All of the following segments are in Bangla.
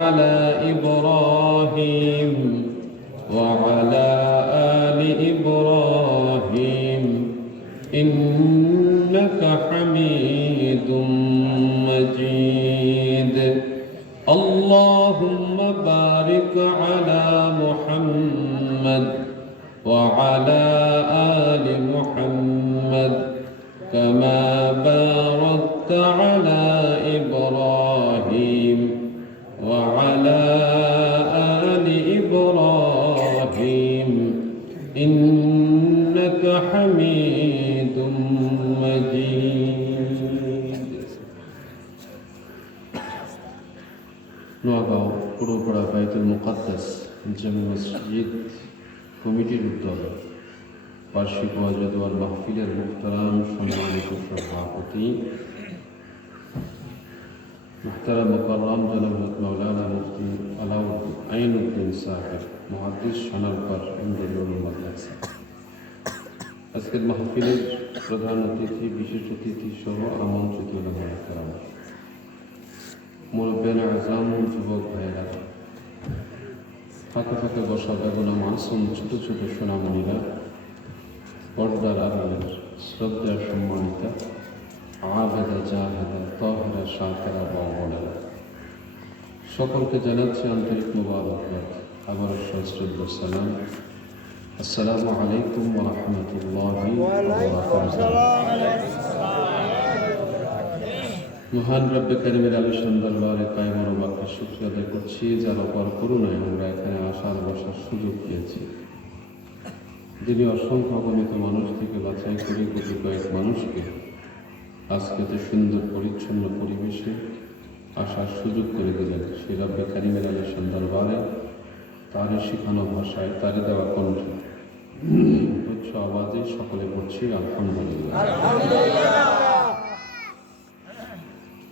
على إبراهيم وعلى آل إبراهيم إنك حميد مجيد اللهم بارك على محمد وعلى آل محمد كما باركت على إبراهيم وعلى آل إبراهيم إنك حميد مجيد নোয়াগাঁও পুরোপড়া বাইতুল মুকাদ্দাস জামে মসজিদ কমিটির উদ্যোগে বার্ষিক ওয়াজ ওয়াল মাহফিলের মুহতারাম সম্মানিত সভাপতি মুহতারাম মুকাররম জনাব মাওলানা মুফতি আলাউদ্দিন আইনুদ্দিন সাহেব মুহাদ্দিস সোনারপাড় ইমরুল মাদ্রাসা। আজকের মাহফিলের প্রধান অতিথি, বিশেষ অতিথি সহ আমন্ত্রিত ওলামায়ে কেরাম, মুরব্বিয়ানে আযম, যুবক ভাইয়েরা, ফাঁকে ফাঁকে বসা বেগুনা মাসুম ছোট ছোট সোনামণিরা, পর্দার আড়ালের শ্রদ্ধা সম্মানিতা আবেদা জাহেদা তাহেরা শাকেরা বোনেরা, সকলকে জানাচ্ছি আন্তরিক মুবারকবাদ, আবার সশ্রদ্ধ সালাম। আসসালামু আলাইকুম ওয়া রাহমাতুল্লাহি ওয়া বারাকাতুহু। মহান রব্বে কারিমের আলিশান দরবারে কায়েম ও বাক্য শুকরিয়া আদায় করছি, যার অপার করুণায় আমরা এখানে আসার বসার সুযোগ পেয়েছি। যিনি অসংখ্য অগণিত মানুষ থেকে বাছাই করে কোটি কয়েক মানুষকে আজকে তো সুন্দর পরিচ্ছন্ন পরিবেশে আসার সুযোগ করে দিলেন, সেই রব্বে কারিমের আলিশান দরবারে তারই শেখানো ভাষায়, তারই দেওয়া কণ্ঠে উচ্চ আওয়াজে সকলে পড়ছি আলহামদুলিল্লাহ।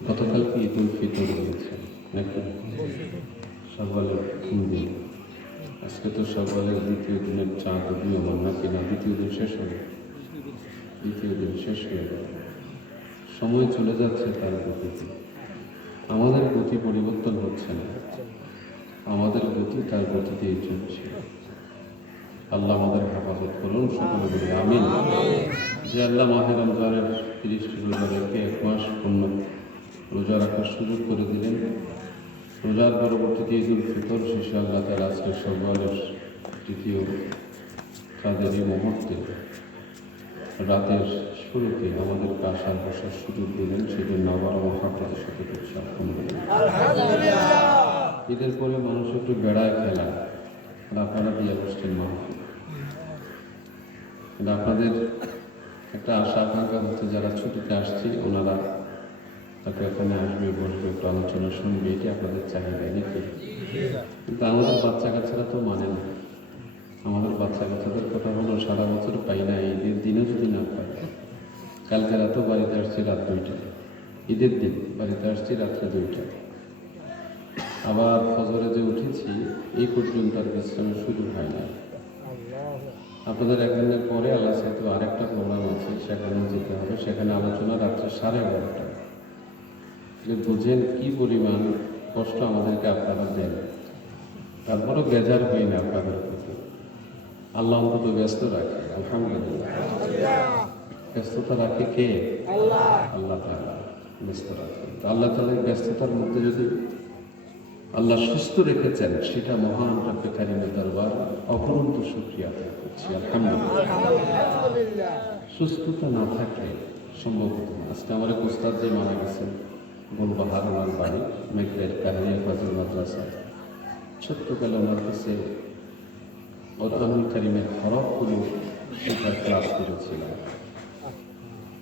গতকালকে ঈদ উল ফিতর হয়েছে নাকি? সকালের দিন, আজকে তো সকালের দ্বিতীয় দিনের চাঁদ উদীয়মান নাকি না? দ্বিতীয় দিন শেষ হয়ে গেল। সময় চলে যাচ্ছে তার গতিতে, আমাদের গতি পরিবর্তন হচ্ছে না, আমাদের গতি তার গতিতেই চলছে। আল্লাহ আমাদের হেফাজত করুন, সকলে বলি আমিন। যে আল্লাহ মাহে রমজানের 30টি রোজা রেখে 1 মাস পূর্ণ রোজা রাখার সুযোগ করে দিলেন, রোজার পরবর্তীতে ঈদ উল ফিতর শেষে আল্লাহ তাআলা আজকে সওয়ালের তৃতীয় চাঁদের মুহূর্তে রাতের শুরুতে আমাদেরকে আসার বসার সুযোগ দিলেন, সেজন্য আবার আমার আপনাদের সাথে করছি আলহামদুলিল্লাহ। ঈদের পরে মানুষ একটু বেড়ায় খেলা, আপনারা দিয়ে বসছেন মাহফিল, কিন্তু আপনাদের একটা আশা আকাঙ্ক্ষা হচ্ছে যারা ছুটিতে আসছে ওনারা তাকে এখানে আসবে, বসবে, একটু আলোচনা শুনবে, এটি আপনাদের চাহিদা নাকি? কিন্তু আমাদের বাচ্চা কাচ্চারা তো মানে না। আমাদের বাচ্চা কাচ্চাদের কথা হলো সারা বছর পাই না, ঈদের দিনও যদি না পাই। কালকে রাতেও বাড়িতে আসছি রাত 2টায়, ঈদের দিন বাড়িতে আসছি রাত্রে 2টায়, আবার ফজরে যে উঠেছি এই পর্যন্ত আর বিশ্রামের সুযোগ হয় না। আপনাদের এখানে পরে আল্লাহ সাথে আরেকটা প্রোগ্রাম আছে, সেখানে যেতে হবে, সেখানে আলোচনা রাত্রে 11:30টায়। বুঝেন কি পরিমাণ কষ্ট আমাদেরকে আপনারা দেন, তারপরও বেজার হই না আপনাদের প্রতি। আল্লাহ অন্তত ব্যস্ত রাখে, আলহামদুলিল্লাহ। ব্যস্ততা রাখে কে? আল্লাহ তাআলা ব্যস্ত রাখে। আল্লাহ তাআলার ব্যস্ততার মধ্যে যদি আল্লাহ সুস্থ রেখেছেন, সেটা মহান রব্বে কারিমের দরবার অপরন্ত শুকরিয়া আদায় করছি আলহামদুলিল্লাহ। সুস্থতা না থাকলে সম্ভবত আজকে আমার এক উস্তাদ যে মারা গেছেন, গোলবাহার, ওনার বাড়ি মেঘের কাহিনী ফাজল মাদ্রাসায়, ছোট্টকালে ওনার কাছে কোরআনুল কারীমের হরফগুলো শেখার ক্লাস করেছিলাম।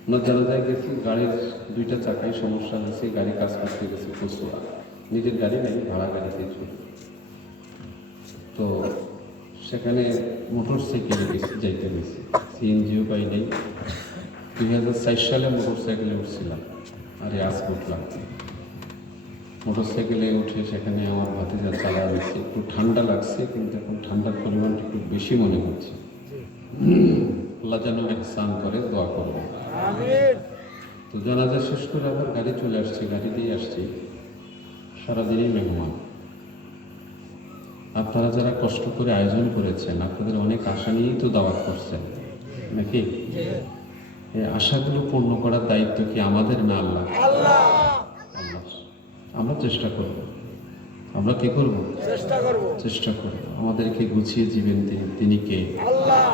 ওনার জানাজায় গেছি, গাড়ির 2টা চাকায় সমস্যা হয়েছে, গাড়ি কাজ করতে গেছে কচুয়া, নিজের গাড়ি নেই, ভাড়া গাড়িতে ছিল। তো সেখানে মোটর সাইকেলে যাইতে গেছি, সিএনজিও পাই নেই। 2004 সালে মোটর সাইকেলে উঠছিলাম, আরে আজ উঠলাম। মোটর সাইকেলে উঠে সেখানে আমার ভাতিজা চালা দিচ্ছে, একটু ঠান্ডা লাগছে, কিন্তু এখন ঠান্ডার পরিমাণটা একটু বেশি মনে হচ্ছে। আল্লাহ যেন ইহসান করে, দোয়া করবো। তো জানাজা শেষ করে আবার গাড়ি চলে আসছে, গাড়ি দিয়ে আসছি, সারাদিনই মেহমান। আপনারা যারা কষ্ট করে আয়োজন করেছেন, আপনাদের অনেক আশা নিয়েই তো দাওয়াত করছেন নাকি? এই আশাগুলো পূর্ণ করার দায়িত্ব কি আমাদের না আল্লাহ? আল্লাহ। আমরা চেষ্টা করব। আমরা কি করব? চেষ্টা করব। আমাদেরকে গুছিয়ে দিবেন তিনি কে? আল্লাহ।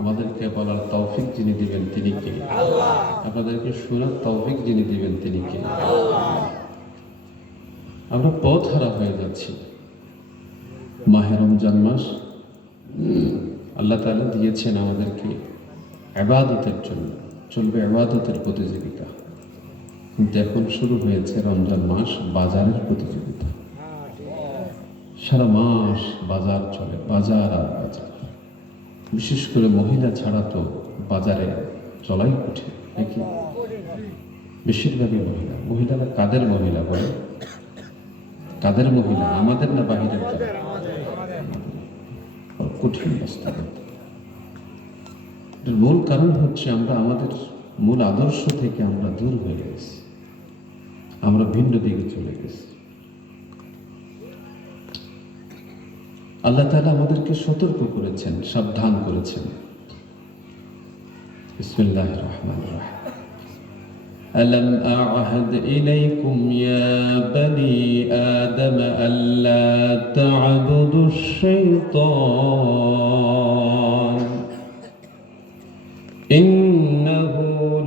আমাদেরকে বলার তৌফিক যিনি দিবেন তিনি কে? আল্লাহ। আপনাদেরকে শোনার তৌফিক যিনি দিবেন তিনি কে? আল্লাহ। আমরা পথ হারা হয়ে যাচ্ছি। মাহে রমজান মাস আল্লাহ তাআলা দিয়েছেন আমাদেরকে ইবাদতের জন্য, চলবে ইবাদতের প্রতিযোগিতা। কিন্তু এখন শুরু হয়েছে রমজান মাস বাজারের প্রতিযোগিতা। সারা মাস বাজার চলে, বাজার আর বাজার। বিশেষ করে মহিলা ছাড়া তো বাজারে চলাই উঠে নাকি? বেশিরভাগই মহিলারা কাদের মহিলা বলে? কাদের মহিলা? আমাদের না বাহিরের? কঠিন বাস্তবতা। এর মূল কারণ হচ্ছে আমরা আমাদের মূল আদর্শ থেকে আমরা দূর হয়ে গেছি, আমরা ভিন্ন দিকে চলে গেছি। আল্লাহ তাআলা আমাদেরকে সতর্ক করেছেন, সাবধান করেছেন। বিসমিল্লাহির রহমানির রহিম। ألم أعهد إليكم يا بني آدم ألا تعبدوا الشيطان إنه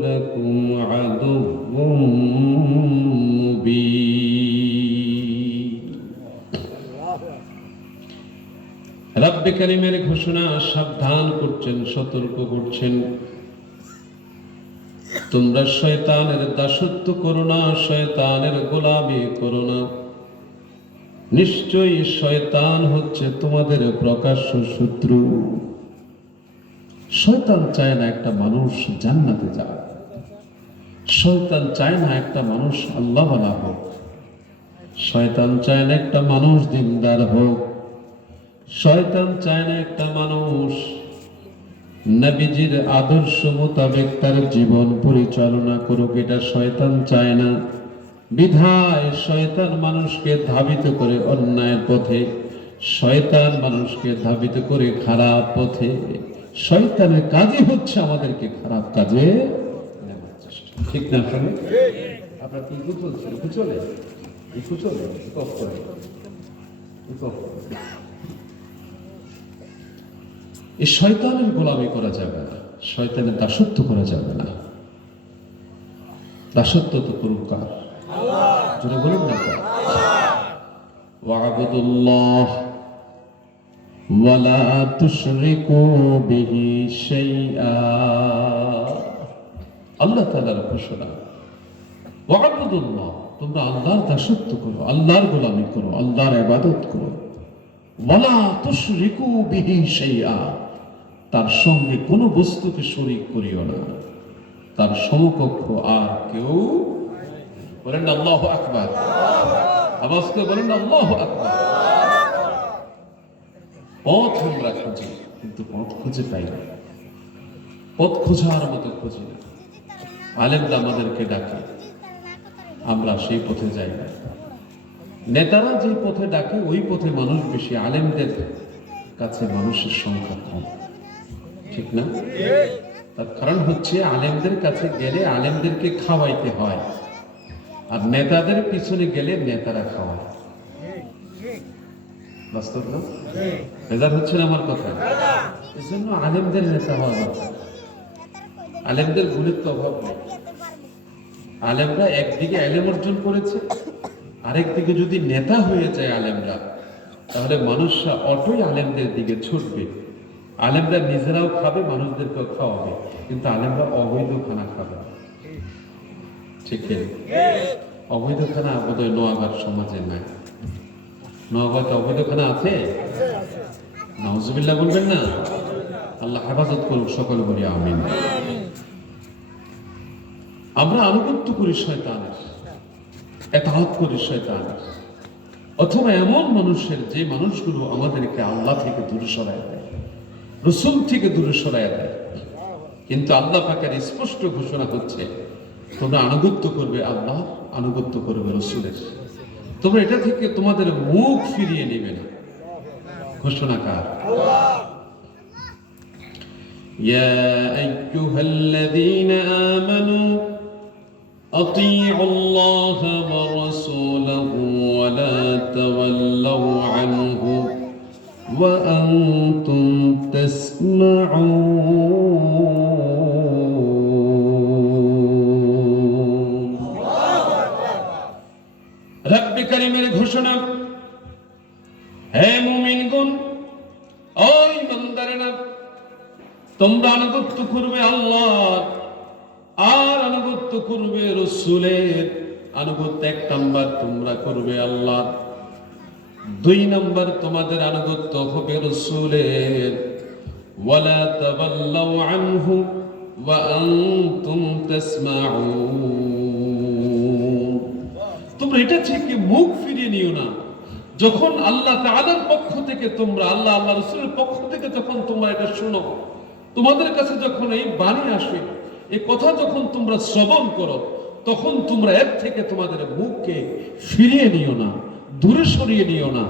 لكم عدو مبين। রব্বে কারীমের ঘোষণা, সাবধান করছেন, সতর্ক করছেন, তোমরা শয়তানের দাসত্ব করো না, শয়তানের গোলামি করো না। নিশ্চয়ই শয়তান হচ্ছে তোমাদের প্রকাশ্য শত্রু। শয়তান চায় না একটা মানুষ জান্নাতে যাক, শয়তান চায় না একটা মানুষ আল্লাহওয়ালা হোক, শয়তান চায় না একটা মানুষ দিনদার হোক, শয়তান চায় না একটা মানুষ নবীজির আদর্শ মোতাবেক তার জীবন পরিচালনা করুক। এটা শয়তান চায় না। বিধায় শয়তান মানুষকে ধাবিত করে অন্যায়ের পথে, শয়তান মানুষকে ধাবিত করে খারাপ পথে। শয়তানের কাজই হচ্ছে আমাদেরকে খারাপ কাজে নেওয়ার চেষ্টা, ঠিক না? আপনার কি চলছে? চলে চলে এই শয়তানের গোলামি করা যাবে না, শয়তানের দাসত্ব করা যাবে না। দাসত্ব তো করুক কার? আল্লাহ। জোরে বলুন না কার? আল্লাহ। ওয়া'বুদুল্লাহ ওয়া লা তুশরিকু বিহি শাইআ। আল্লাহ তাআলার ঘোষণা, ওয়া'বুদুল্লাহ, তোমরা আল্লাহর দাসত্ব করো, আল্লাহর গোলামি করো, আল্লাহর ইবাদত করো। ওয়া লা তুশরিকু বিহি শাইআ, তার সঙ্গে কোনো বস্তুকে শরীক করিও না, তার সমকক্ষ আর কেউ। বলেন আল্লাহু আকবার। আওয়াজ করে বলেন আল্লাহু আকবার। পথ আমরা খুঁজি, কিন্তু পথ খুঁজে পাই না। পথ খোঁজার মতো খুঁজি না। আলেমরা আমাদেরকে ডাকে, আমরা সেই পথে যাই না। নেতারা যে পথে ডাকে ওই পথে মানুষ বেশি, আলেমদের কাছে মানুষের সংখ্যা কম, ঠিক না? তার কারণ হচ্ছে আলেমদের কাছে গেলে আলেমদেরকে খাওয়াইতে হয়, আর নেতাদের পিছনে গেলে নেতারা খাওয়ায়। বাস্তব না? বেজার হচ্ছে না আমার কথা? এই জন্য আলেমদের নেতা হওয়া দরকার। আলেমদের গুণের তো অভাব নেই। আলেমরা একদিকে ইলম অর্জন করেছে, আরেকদিকে যদি নেতা হয়ে যায় আলেমরা, তাহলে মানুষরা অটোই আলেমদের দিকে ছুটবে। আলেমরা নিজেরাও খাবে, মানুষদেরকেও খাওয়াবে, কিন্তু আলেমরা অবৈধ খানা খাবে, ঠিক? অবৈধ খানা বোধহয় নোয়াগার সমাজে নাই। নোয়াগাঁতে অবৈধ খানা আছে? নাউজুবিল্লাহ বলবেন না? আল্লাহ হেফাজত করুক, সকলে বলি আমিন। আমরা আনুগত্য করি শয়তানের, ইতাআত করি শয়তানের, অথবা এমন মানুষের যে মানুষগুলো আমাদেরকে আল্লাহ থেকে দূরে সরায় দেয়, রাসূল থেকে দূরে সরায় দেয়। কিন্তু আল্লাহ পাকের স্পষ্ট ঘোষণা হচ্ছে, তোমরা আনুগত্য করবে আল্লাহ, আনুগত্য করবে রাসূলের। তোমরা এটা থেকে তোমাদের মুখ ফিরিয়ে নেবে না। ঘোষণাকার আল্লাহ। ইয়া আইয়ুহাল্লাযীনা আমানু আতিউল্লাহা ওয়া রাসূলাহু ওয়া লা তাওয়াল্লাউ আনহু ওয়া আনতুম তাসমাউন। রব্বে কারীমের ঘোষণা, হে মুমিনগণ, ও ইমানদারেরা, তোমরা আনুগত্য করবে আল্লাহ আর আনুগত্য করবে রাসূলের। আনুগত্য 1 নাম্বার তোমরা করবে আল্লাহ, 2 নাম্বার তোমাদের আনুগত্য হবে রাসূলের। ওয়ালা তাওয়াল্লাউ আনহু ওয়া আনতুম তাসমাউন। তোমরা এটা থেকে মুখ ফিরিয়ে নিও না। যখন আল্লাহ তাআলার পক্ষ থেকে তোমরা, আল্লাহ রাসূলের পক্ষ থেকে যখন তোমরা এটা শোনো, তোমাদের কাছে যখন এই বাণী আসে, এই কথা যখন তোমরা শ্রবণ করো, তখন তোমরা এর থেকে তোমাদের মুখকে ফিরিয়ে নিও না, দূরে সরিয়ে নিও না,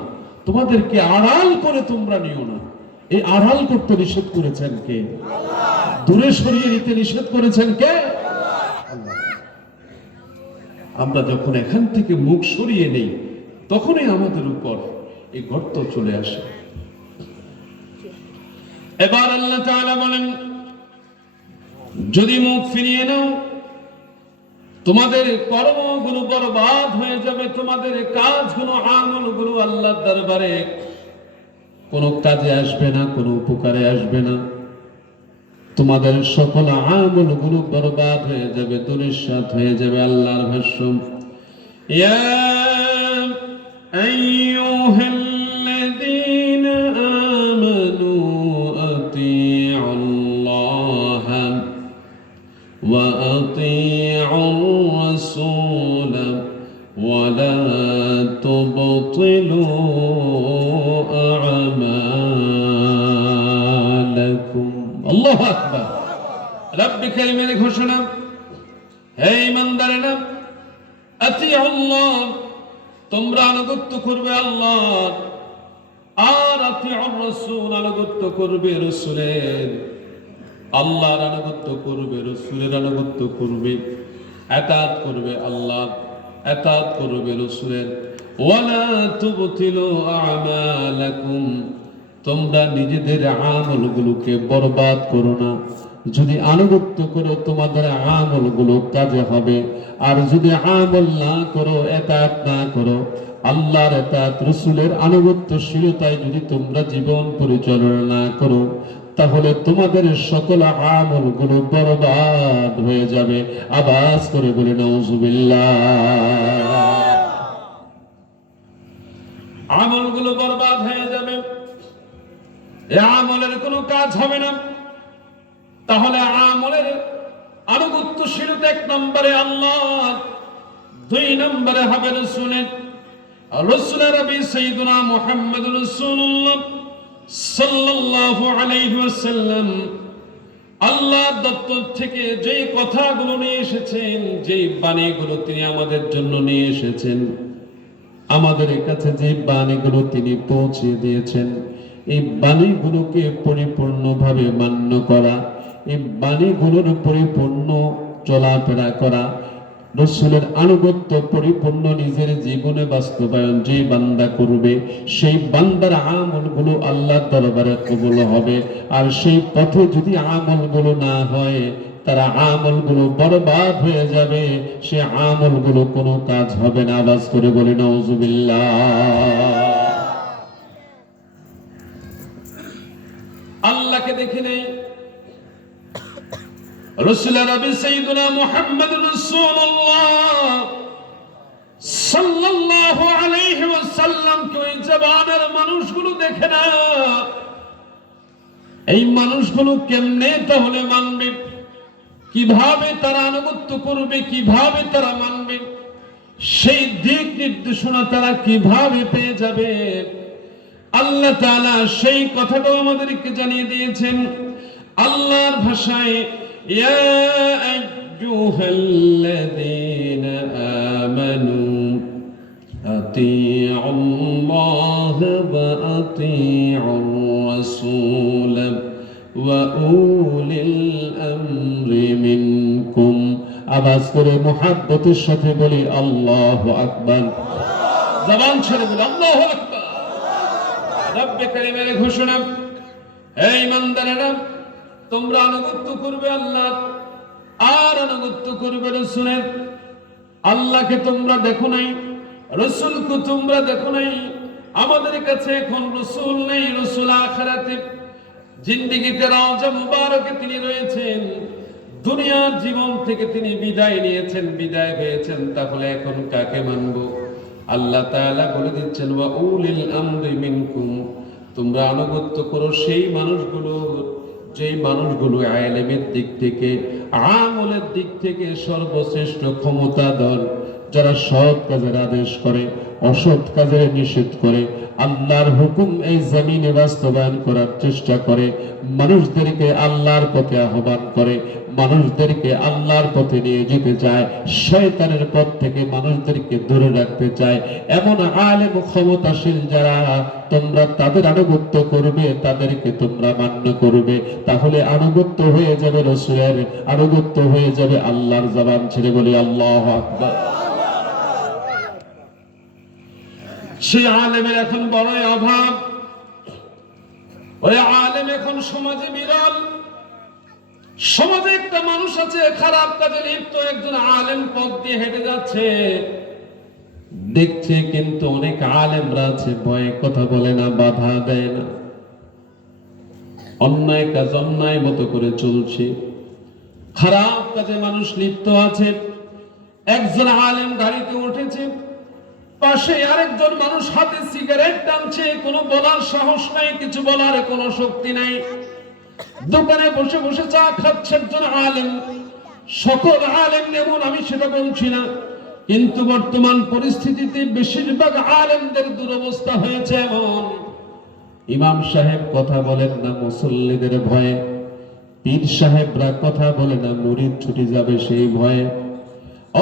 তোমাদেরকে আড়াল করে তোমরা নিও না। এই আড়াল করতে নিষেধ করেছেন কে? আল্লাহ। দূরে সরিয়ে নিতে নিষেধ করেছেন কে? আল্লাহ। আমরা যখন এখান থেকে মুখ সরিয়ে নেই, তখনই আমাদের উপর এই গর্ত চলে আসে। এবার আল্লাহ তাআলা বলেন, যদি মুখ ফিরিয়ে নাও, তোমাদের কর্মগুলো বরবাদ হয়ে যাবে, তোমাদের কাজগুলো, আমলগুলো আল্লাহর দরবারে কোনো কাজে আসবে না, কোনো উপকারে আসবে না। তোমাদের সকল আমলগুলো বরবাদ হয়ে যাবে, ধূলিসাৎ হয়ে যাবে। আল্লাহর ভাষ্য, ইয়া আইয়ুহাল্লাযীনা আমানু আতিউল্লাহা ওয়া আতিউর রাসূল ওয়া লা তুবতিলু আমালাকুম। আল্লাহু আকবার। রব্বে কারীমের ঘোষণা, হে ঈমানদারেরা, আতিউল্লাহ, তোমরা আনুগত্য করবে আল্লাহ, আর আতিউর রাসূল, আনুগত্য করবে রাসূলের। আল্লাহর আনুগত্য করবে, রাসূলের আনুগত্য করবে, ইতাআত করবে আল্লাহ, ইতাআত করবে রাসূলের। ওয়ালা তুবতিলু আমালাকুম, তোমরা নিজেদের আমলগুলোকে বরবাদ করো না। যদি আনুগত্য করো, তোমাদের আমলগুলো কাজে হবে। আর যদি আমল না করো, ইতাআত না করো, আল্লাহর ইতাআত, রাসূলের আনুগত্যশীলতায় যদি তোমরা জীবন পরিচালনা না করো, তাহলে তোমাদের সকল আমলগুলো বরবাদ হয়ে যাবে। আওয়াজ করে বলে নাউজুবিল্লাহ। আমলগুলো বরবাদ হয়ে যাবে, এই আমলের কোনো কাজ হবে না। তাহলে আমলের আনুগত্যশীলতা 1 নম্বরে আল্লাহ, 2 নম্বরে হবে রাসূলের। রাসূলের নবী সাইয়্যিদুনা মুহাম্মদুর রাসূলুল্লাহ সাল্লাল্লাহু আলাইহি ওয়াসাল্লাম আল্লাহর দপ্তর থেকে যে কথাগুলো নিয়ে এসেছেন, যে বাণীগুলো তিনি আমাদের জন্য নিয়ে এসেছেন, আমাদের কাছে যে বাণীগুলো তিনি পৌঁছে দিয়েছেন, এই বাণীগুলোকে পরিপূর্ণভাবে মান্য করা, এই বাণীগুলোর পরিপূর্ণ চলাফেরা করা, রাসূলের আনুগত্য পরিপূর্ণ নিজের জীবনে বাস্তবায়ন যে বান্দা করবে, সেই বান্দার আমলগুলো আল্লাহর দরবারে কবুল হবে। আর সেই পথে যদি আমলগুলো না হয়, তারা আমলগুলো বরবাদ হয়ে যাবে, সে আমলগুলো কোনো কাজ হবে না। আওয়াজ করে বলি নাউজুবিল্লাহ। আল্লাহকে দেখি নেই, রাসূলের নবী সাইয়্যিদুনা মুহাম্মদুর রাসূলুল্লাহ সাল্লাল্লাহু আলাইহি ওয়াসাল্লাম কে ওই জবানের মানুষগুলো দেখে না। এই মানুষগুলো কেমনে তাহলে মানবে? কিভাবে তারা আনুগত্য করবে? কিভাবে তারা মানবে? সেই দিক নির্দেশনা তারা কিভাবে পেয়ে যাবে? আল্লাহ তাআলা সেই কথাটাও আমাদেরকে জানিয়ে দিয়েছেন আল্লাহর ভাষায়, ইয়া আইয়ুহাল্লাযীনা আমানু আতিউ আল্লাহ ওয়া আতিউর রাসূল ওয়া উলিল আমরি মিনকুম। আওয়াজ করে মুহাব্বতের সাথে বলি আল্লাহু আকবার। জবান ছেড়ে বলি আল্লাহু আকবার। রব্বে কারীমের ঘোষণা, হে ঈমানদারেরা, তোমরা আনুগত্য করবে আল্লাহ আর আনুগত্য করবে রাসূলের। আল্লাহকে তোমরা দেখো নাই, রাসূলকে তোমরা দেখো নাই। আমাদের কাছে এখন রাসূল নেই, রাসূল আখিরাতে জিন্দেগিতে রওজা মুবারকে তিনি রয়েছেন, দুনিয়ার জীবন থেকে তিনি বিদায় নিয়েছেন, বিদায় হয়েছেন। তাহলে এখন কাকে মানব? আল্লাহ তাআলা বলে দিচ্ছেন, ওয়া উলিল আমরি মিনকুম, তোমরা আনুগত্য করো সেই মানুষগুলো, যেই মানুষগুলো ইলমের দিক থেকে, আমলের দিক থেকে সর্বশ্রেষ্ঠ ক্ষমতাধর, যারা সৎ কাজের আদেশ করে, অসৎ কাজের নিষেধ করে, আল্লাহর হুকুম এই জমিনে বাস্তবায়ন করার চেষ্টা করে, মানুষদেরকে আল্লাহর পথে আহ্বান করে, মানুষদেরকে আল্লাহর পথে নিয়ে যেতে চায়, শয়তানের পথ থেকে মানুষদেরকে দূরে রাখতে চায়, এমন আলেম ক্ষমতাশীল যারা, তোমরা তাদের আনুগত্য করবে, তাদেরকে তোমরা মান্য করবে। তাহলে আনুগত্য হয়ে যাবে রাসূলের, আনুগত্য হয়ে যাবে আল্লাহর। জবান ছেড়ে বলি আল্লাহু আকবার। সেই আলেমের এখন বড়ই অভাব। ওই আলেম এখন সমাজে বিরল। সমাজে একটা মানুষ আছে খারাপ কাজে লিপ্ত, একজন আলেম পথ দিয়ে হেঁটে যাচ্ছে, দেখছে, কিন্তু অনেক আলেমরা আছে ভয়ে কথা বলে না, বাধা দেয় না, অন্যায় কাজ অন্যায় মতো করে চলছে, খারাপ কাজে মানুষ লিপ্ত আছে। একজন আলেম গাড়িতে উঠেছে, পাশে আরেকজন মানুষ হাতে সিগারেট টানছে, কোনো বলার সাহস নাই, কিছু বলার কোনো শক্তি নাই। দোকানে বসে বসে চা খাচ্ছে একজন আলেম। সকল আলেম এমন আমি সেটা বলছি না, কিন্তু বর্তমান পরিস্থিতিতে বেশিরভাগ আলেমদের দুরবস্থা হয়েছে এমন, ইমাম সাহেব কথা বলেন না মুসল্লিদের ভয়ে, পীর সাহেবরা কথা বলে না মুরিদ ছুটি যাবে সেই ভয়ে।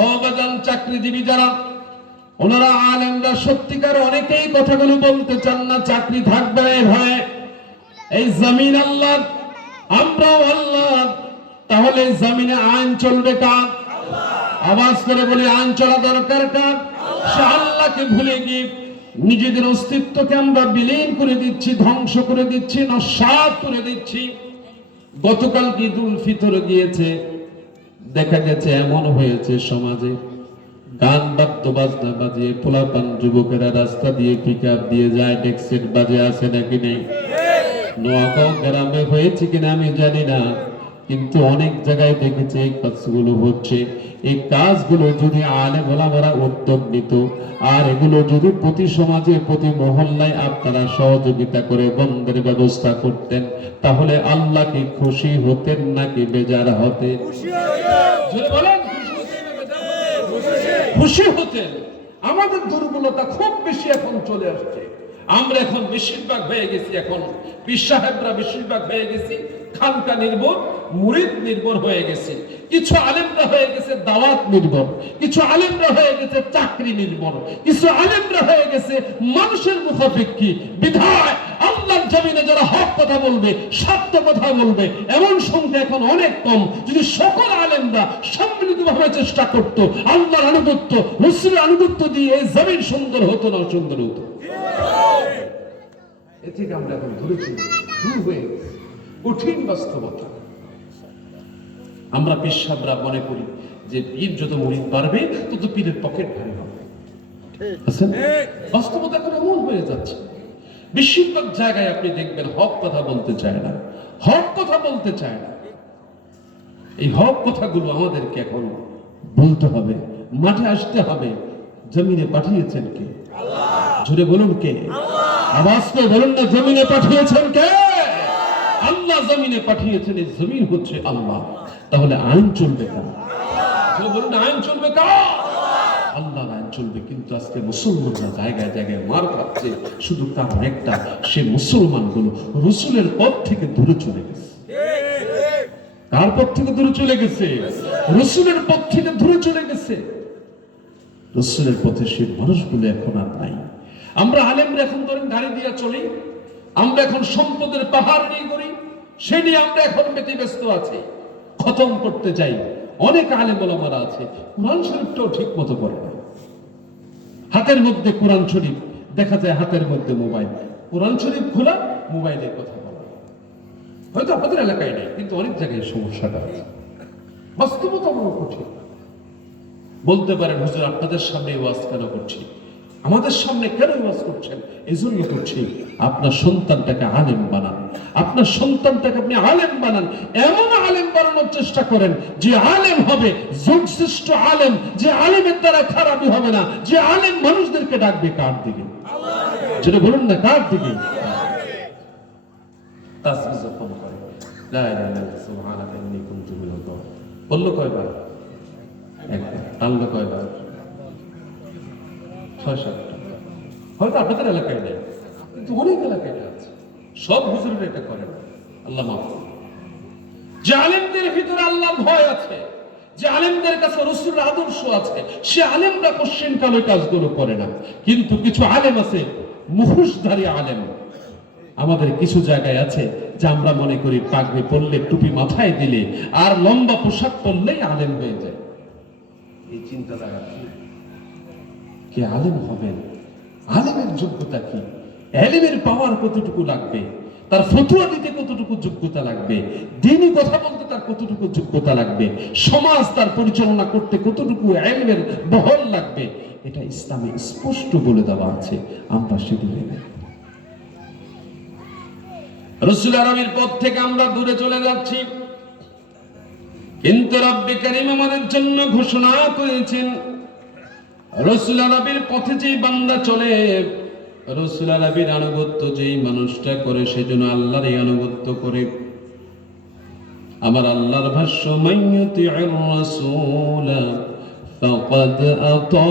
অবাজান চাকরিজীবী যারা, ওনারা আলেমরা সত্যিকার অনেকেই কথাগুলো বলতে চান না, চাকরি থাকবে ভয়ে। এই জমিন আল্লাহ, আমরাও আল্লাহ, তাহলে জমিনে আইন চলবে কার? আওয়াজ করে বলি আইন চলা দরকার কার? সে আল্লাহকে ভুলে গিয়ে নিজেদের অস্তিত্বকে আমরা বিলীন করে দিচ্ছি, ধ্বংস করে দিচ্ছি, নস্যাৎ করে দিচ্ছি। গতকাল ঈদুল ফিতর গিয়েছে, দেখা গেছে এমন হয়েছে সমাজে, গান বাদ্য বাজনা বাজিয়ে পোলাপান যুবকেরা রাস্তা দিয়ে পিকআপ দিয়ে যায়, ডেক্সেট বাজে আছে নাকি নেই? নোয়াগাঁও গ্রামে হয়েছে কিনা আমি জানি না, কিন্তু অনেক জায়গায় দেখেছি এই কাজগুলো হচ্ছে। এই কাজগুলো যদি আলেম ওলামারা উদ্যোগ নিত, আর এগুলো যদি প্রতি সমাজে প্রতি মহল্লায় আপনারা সহযোগিতা করে বন্ধের ব্যবস্থা করতেন, তাহলে আল্লাহ কি খুশি হতেন নাকি বেজার হতেন? খুশি হতেন। আমাদের দুর্বলতা খুব বেশি এখন চলে আসছে। আমরা এখন বেশিরভাগ হয়ে গেছি, এখন পীর সাহেবরা বেশিরভাগ হয়ে গেছি খানকা নির্ভর, মুরিদ নির্ভর হয়ে গেছে। কিছু আলেমরা হয়ে গেছে দাওয়াত নির্ভর, কিছু আলেমরা হয়ে গেছে চাকরি নির্ভর, কিছু আলেমরা হয়ে গেছে মানুষের মুখাপেক্ষী। বিধায় আল্লাহর জমিনে যারা হক কথা বলবে, সত্য কথা বলবে, এমন সংখ্যা এখন অনেক কম। যদি সকল আলেমরা সম্মিলিতভাবে চেষ্টা করত, আল্লাহর আনুগত্য, রাসূলের আনুগত্য দিয়ে এই জমিন সুন্দর হতো না অসুন্দর হতো। এ থেকে আমরা এখন ধরেছি, দূর হয়ে গেছি কঠিন বাস্তবতা। আমরা পীর সাহেবরা মনে করি যে পীর যত মুরিদ বাড়বে তত পীরের পকেট ভারী হবে। বাস্তবতা এখন এমন হয়ে যাচ্ছে, বেশিরভাগ জায়গায় আপনি দেখবেন হক কথা বলতে চায় না, হক কথা বলতে চায় না। এই হক কথাগুলো আমাদেরকে এখন বলতে হবে, মাঠে আসতে হবে। জমিনে পাঠিয়েছেন কে? জোরে বলুন কে? আওয়াজ করে বলুন না, জমিনে পাঠিয়েছেন কে? আল্লাহ জমিনে পাঠিয়েছেন, এই জমিন হচ্ছে আল্লাহ। তাহলে আইন চলবে কার? বলুন আইন চলবে কার? আল্লাহর আইন চলবে। কিন্তু আজকে মুসলমানরা জায়গায় জায়গায় মার খাচ্ছে, শুধু কারণ একটা, সে মুসলমানগুলো রাসূলের পথ থেকে দূরে চলে গেছে। কার পথ থেকে দূরে চলে গেছে? রাসূলের পথ থেকে দূরে চলে গেছে। রাসূলের পথে সেই মানুষগুলো এখন আর নাই। আমরা আলেমরা এখন ধরেন গাড়ি দিয়ে চলি, আমরা এখন সম্পদের পাহাড় নিয়ে করি, সে নিয়ে আমরা এখন ব্যতিব্যস্ত আছি, খতম করতে চাই। অনেক আলেম ওলামারা আছে কোরআন শরীফটাও ঠিক মতো পড়ে না। হাতের মধ্যে কোরআন শরীফ, দেখা যায় হাতের মধ্যে মোবাইল, কোরআন শরীফ খোলা, মোবাইলে কথা বলা। হয়তো আপনাদের এলাকায় নেই, কিন্তু অনেক জায়গায় সমস্যাটা আছে। বাস্তবতা বড় কঠিন। বলতে পারেন হুজুর আপনাদের সামনে ওয়াজ কেন করছি, আমাদের সামনে কেন ওয়াজ করছেন? এই জন্য করছি, আপনার সন্তানটাকে আলেম বানান, আপনার সন্তানটাকে আপনি আলেম বানান, এমন আলেম বানানোর চেষ্টা করেন যে আলেম হবে যুগশ্রেষ্ঠ আলেম, যে আলেমের দ্বারা খারাপই হবে না, যে আলেম মানুষদেরকে ডাকবে কার দিকে? যেটা বলুন না, কার দিকে? তাসবিহ যখন করে লা ইলাহা ইল্লাল্লাহ সুবহানাকা ইন্নী কুনতু মিনাজ জালিমিন, বললো কয়বার? একবার। টানলো কয়বার? ৬-৭টা। হয়তো আপনাদের এলাকায় নেই, কিন্তু অনেক এলাকায় আছে। সব হুজুরেরা এটা করে না, আল্লাহ মাফ করুন। যে আলেমদের ভিতরে আল্লাহর ভয় আছে, যে আলেমদের কাছে রাসূলের আদর্শ আছে, সে আলেমরা কোশ্চেন কালো কাজগুলো করে না। কিন্তু কিছু আলেম আছে মুখোশধারী আলেম, আমাদের কিছু জায়গায় আছে যে আমরা মনে করি পাগড়ি পরলে, টুপি মাথায় দিলে আর লম্বা পোশাক পরলেই আলেম হয়ে যায়। এই চিন্তাধারা কে আলেম হবেন? আলেমের যোগ্যতা কি? আলেমের পাওয়ার কতটুকু লাগবে? তার ফতোয়া দিতে কতটুকু যোগ্যতা লাগবে? দ্বীনি কথা বলতে তার কতটুকু যোগ্যতা লাগবে? সমাজ তার পরিচালনা করতে কতটুকু ইলমের বহর লাগবে? এটা ইসলামে স্পষ্ট বলে দেওয়া আছে, আমরা সেগুলো নেই। রাসূল আরবির পথ থেকে আমরা দূরে চলে যাচ্ছি, কিন্তু রব্বে কারীম আমাদের জন্য ঘোষণা করেছেন রাসূল আরবির পথে যেই বান্দা চলে, রাসূল আরবির আনুগত্য যেই মানুষটা করে, সেজন্য আল্লাহর এই আনুগত্য করে। আমার আল্লাহর ভাষ্য, মাইয়ুতি'র রাসূল ফাকাদ আতা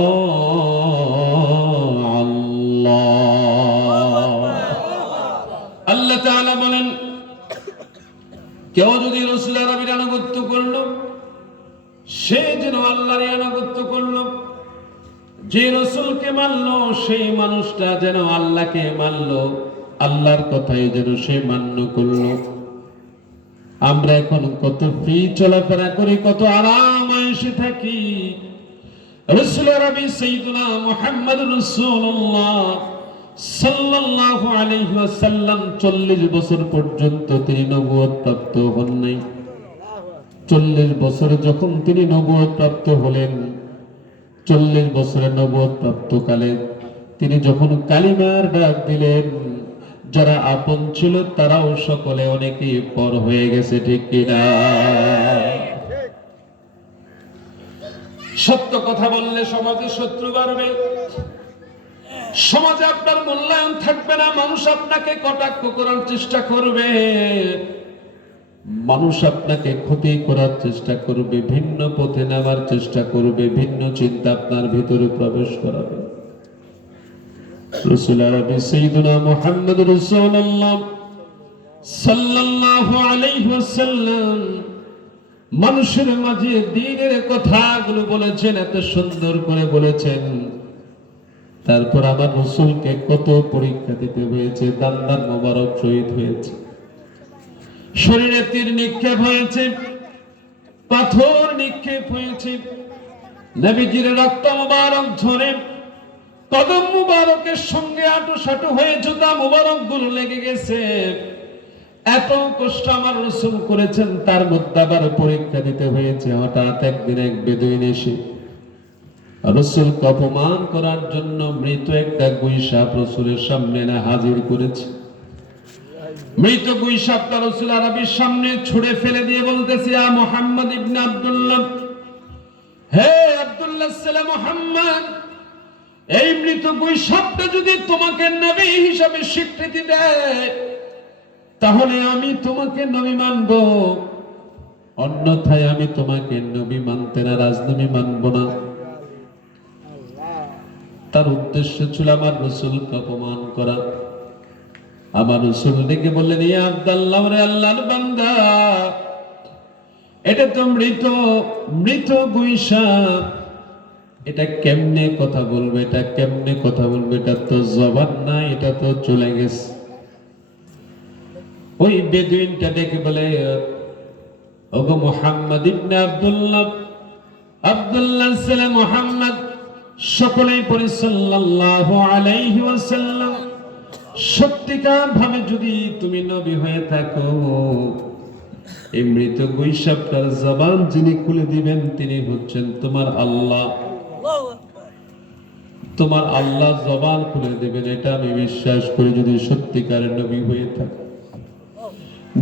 আল্লাহ। আল্লাহ তাআলা বলেন, কেউ যদি রাসূল আরবির আনুগত্য করলো, সে যেন আল্লাহর আনুগত্য করলো। যে রাসূলকে মানলো, সেই মানুষটা যেন আল্লাহকে মানলো, আল্লাহর কথাই যেন সে মান্য করলো। আমরা এখন কত ফ্রি চলাফেরা করি, কত আরাম আয়েশে থাকি। রাসূল আরবি সাইয়্যিদুনা মুহাম্মদুর রাসূলুল্লাহ সাল্লাল্লাহু আলাইহি ওয়াসাল্লাম 40 বছর পর্যন্ত তিনি নবুয়ত প্রাপ্ত হন নাই। 40 বছর যখন তিনি নবুয়ত প্রাপ্ত হলেন, 40 বছরের নবুয়ত প্রাপ্তকালে তিনি যখন কালিমার ডাক দিলেন, যারা আপন ছিল তারাও সকলে অনেকেই পর হয়ে গেছে, ঠিক কিনা? সত্য কথা বললে সমাজে শত্রু বাড়বে, সমাজে আপনার মূল্যায়ন থাকবে না, মানুষ আপনাকে কটাক্ষ করার চেষ্টা করবে, মানুষ আপনাকে ক্ষতি করার চেষ্টা করবে, ভিন্ন পথে নেওয়ার চেষ্টা করবে, ভিন্ন চিন্তা আপনার ভিতরে প্রবেশ করাবে। রাসূল আরবি সাইয়্যিদুনা মুহাম্মদুর রাসূলুল্লাহ সাল্লাল্লাহু আলাইহি ওয়াসাল্লাম মানুষের মাঝে দ্বীনের কথাগুলো বলেছেন, এত সুন্দর করে বলেছেন। তারপর আমার রাসূলকে কত পরীক্ষা দিতে হয়েছে, দান্দান মোবারক শহীদ হয়েছে, শরীরে তীর নিক্ষেপ হয়েছে, পাথর নিক্ষেপ হয়েছে, নবীজির রক্ত মোবারক ঝরে কদম মুবারকের সঙ্গে আঁটুসাঁটু হয়ে জুতা মুবারক গুলো লেগে গেছে। এত কষ্ট আমার রাসূল করেছেন, তার মধ্যে আবার পরীক্ষা দিতে হয়েছে। হঠাৎ একদিন এক বেদুইন এসে রাসূলকে অপমান করার জন্য মৃত একটা গুইসাপ রাসূলের সামনে না হাজির করেছে। মৃত গুইসাপটা রাসূল আরবির সামনে ছুঁড়ে ফেলে দিয়ে বলতেছে, ইয়া মুহাম্মদ ইবনে আব্দুল্লাহ, হে আব্দুল্লাহ ছেলে মুহাম্মদ, এই মৃত গুইসাপটা যদি তোমাকে নবী হিসাবে স্বীকৃতি দেয়, তাহলে আমি তোমাকে নবী মানব, অন্যথায় আমি তোমাকে নবী মানতে না, রাজনবী মানব না। তার উদ্দেশ্য ছিল আমার রাসূলকে অপমান করা। আমার রাসূল ডেকে বললেন, ইয়া আব্দুল্লাহ, রে আল্লাহর বান্দা, এটা তো মৃত গুইসাপ, এটা কেমনে কথা বলবে, এটা কেমনে কথা বলবে, এটা তো জবান না, এটা তো চলে গেছে। ওই বেদুইনটা ডেকে বলে, ওগো মুহাম্মদ ইবনে আব্দুল্লাহ, আব্দুল্লাহ ছেলে মুহাম্মদ, সকলেই পড়ে সাল্লাল্লাহু আলাইহি ওয়াসাল্লাম, সত্যিকার ভাবে যদি তুমি নবী হয়ে থাকো, এই মৃত গৈশাবটার জবান যিনি খুলে দিবেন তিনি হচ্ছেন তোমার আল্লাহ। তোমার আল্লাহ জবান খুলে দিবেন, এটা আমি বিশ্বাস করি যদি সত্যিকারের নবী হয়ে থাকে।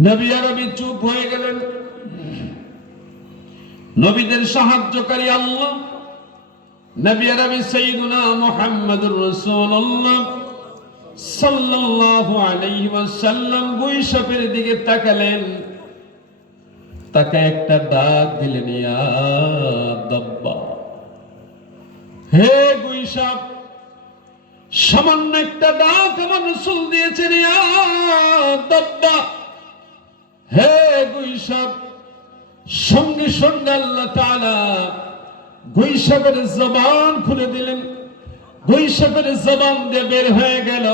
নবী আরবি চুপ হয়ে গেলেন। নবীদের সাহায্যকারী আল্লাহ, নবী আরবি সাইয়্যিদুনা মুহাম্মদুর রাসূলুল্লাহ সাল্লাল্লাহু আলাইহি ওয়াসাল্লাম গৈশাবের দিকে তাকালেন। তাকে একটা ডাক দিলেন, ইয়া দাব্বা, হে গৈশাব। সামান্য একটা ডাক আমার রাসূল দিয়েছেন, ইয়া দাব্বা, হে গৈশাব। সঙ্গে সঙ্গে আল্লাহ তাআলা গৈশাবের জবান খুলে দিলেন। গৈশাবের জবান দিয়ে বের হয়ে গেল,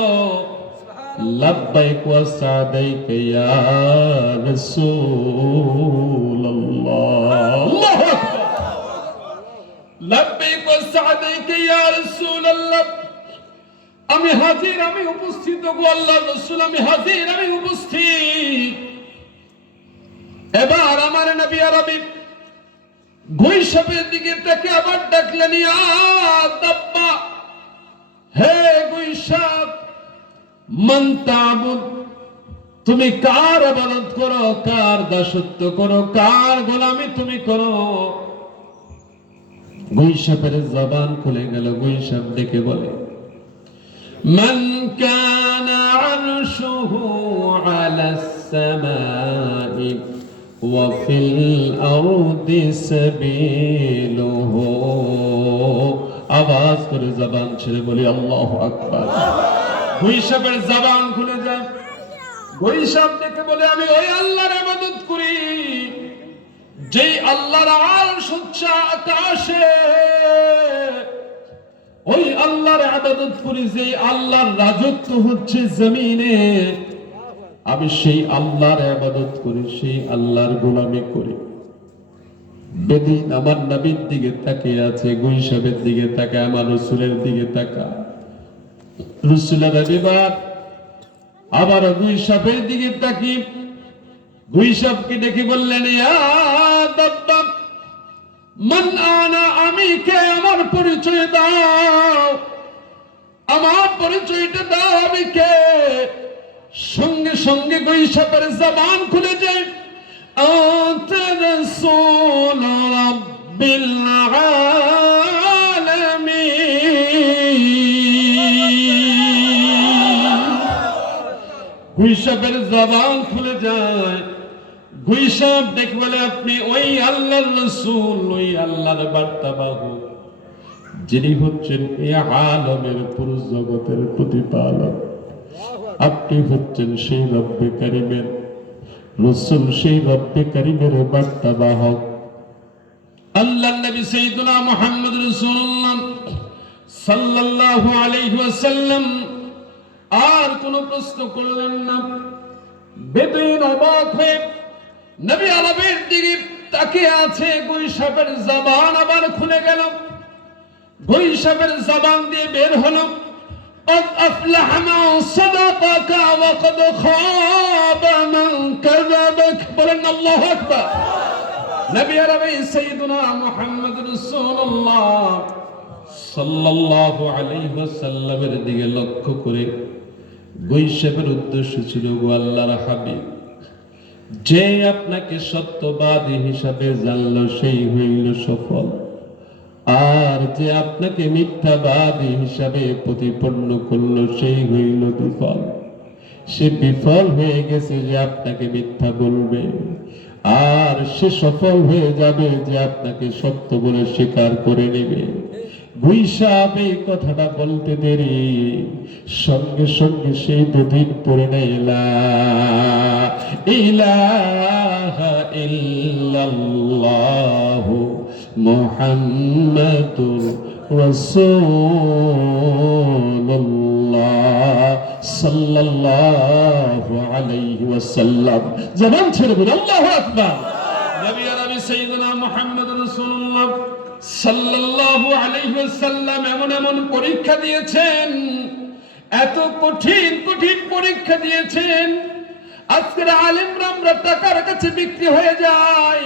লাব্বাইক ওয়া সাদাইক ইয়া রাসূলুল্লাহ। আল্লাহু আকবার। লাব্বাইক ওয়া সাদাইক ইয়া রাসূলুল্লাহ, আমি হাজির, আমি উপস্থিত গো আল্লাহর রাসূল, আমি হাজির, আমি উপস্থিত। এবার আমার নবী আরবি গৈশাবের দিকে তাকে আবার ডাকলেন, ইয়া দাব্বা, হে গৈশাব, মান তা'বুদ, তুমি কার ইবাদত করো, কার দাসত্ব করো, কার গোলামি তুমি করো? গৈশাবের জবান খুলে গেল। গৈশাব ডেকে বলে, মান কানা আরশুহু আলাস সামাই ওয়া ফিল আরদি সাবিলুহু। আওয়াজ করে জবান ছেড়ে বলি আল্লাহু আকবার। গৈশাবের জবান খুলে যায়। গৈশাব ডেকে বলে, আমি ওই আল্লাহর ইবাদত করি যেই আল্লাহর আরশ হচ্ছে আকাশে, ওই আল্লাহর ইবাদত করি যেই আল্লাহর রাজত্ব হচ্ছে জমিনে। আমি সেই আল্লাহর ইবাদত করি, সেই আল্লাহর গোলামি করি। বেদিন আমার নবীর দিকে তাকিয়ে আছে, গৈশাবের দিকে তাকায়, আমার রাসূলের দিকে তাকায়। রাসূলের এবার আবার গৈশাবের দিকে তাকিয়ে গৈশাবকে ডেকে বললেন, ইয়া দাব্বা, মান আনা, আমি কে, আমার পরিচয় দাও, আমার পরিচয়টা দাও, আমি কে? সঙ্গে সঙ্গে গৈশাবের জবান খুলে যায়, আনতা রাসূল রাব্বিল আলামিন। গৈশাবের জবান খুলে যায়। গৈশাব দেখে বলে, আপনি ওই আল্লাহর রাসূল, ওই আল্লাহর বার্তাবাহক, যিনি হচ্ছেন এই আলমের পুরো জগতের প্রতিপালক। আপনি হচ্ছেন সেই রব্বে কারীমের রাসূল, সেই রব্বে কারীমের বার্তাবাহক। আল্লাহর নবী সাইয়্যিদুনা মুহাম্মদ রাসূলুল্লাহ সাল্লাল্লাহু আলাইহি ওয়াসাল্লাম আর কোনো প্রশ্ন করলেন না। বেদুইন অবাক হয়ে নবী আরবের দিকে তাকিয়ে আছে। গৈশাবের জবান আবার খুলে গেল। গৈশাবের জবান দিয়ে বের হলো, قد أفلح من صدقك وقد خاب من كذبك। বলেন আল্লাহু আকবার। নবী আরবি সাইয়্যিদুনা মুহাম্মদ রাসূলুল্লাহ সাল্লাল্লাহু আলাইহি ওয়াসাল্লামের দিকে লক্ষ্য করে গৈশাবের উদ্দেশ্য ছিল, গো আল্লাহর হাবিব, যে আপনাকে সত্যবাদী হিসাবে জানলো সেই হইল সফল, আর যে আপনাকে মিথ্যাবাদী হিসাবে প্রতিপন্ন করলো সেই হইল বিফল। সে বিফল হয়ে গেছে যে আপনাকে মিথ্যা বলবে, আর সে সফল হয়ে যাবে যে আপনাকে সত্য বলে স্বীকার করে নেবে। গৈশাব এই কথাটা বলতে দেরি, সঙ্গে সঙ্গে সেই দুদিন পড়ে না, লা ইলাহা ইল্লাল্লাহু মুহাম্মাদুর রাসূলুল্লাহ সাল্লাল্লাহু আলাইহি ওয়াসাল্লাম। জবান ছেড়ে বলি আল্লাহু আকবার। নবী আরবি সাইয়্যিদুনা মুহাম্মদ রাসূলুল্লাহ সাল্লাল্লাহু আলাইহি ওয়াসাল্লাম এমন এমন পরীক্ষা দিয়েছেন, এত কঠিন কঠিন পরীক্ষা দিয়েছেন। আজকের আলেমরা আমরা টাকার কাছে বিক্রি হয়ে যাই,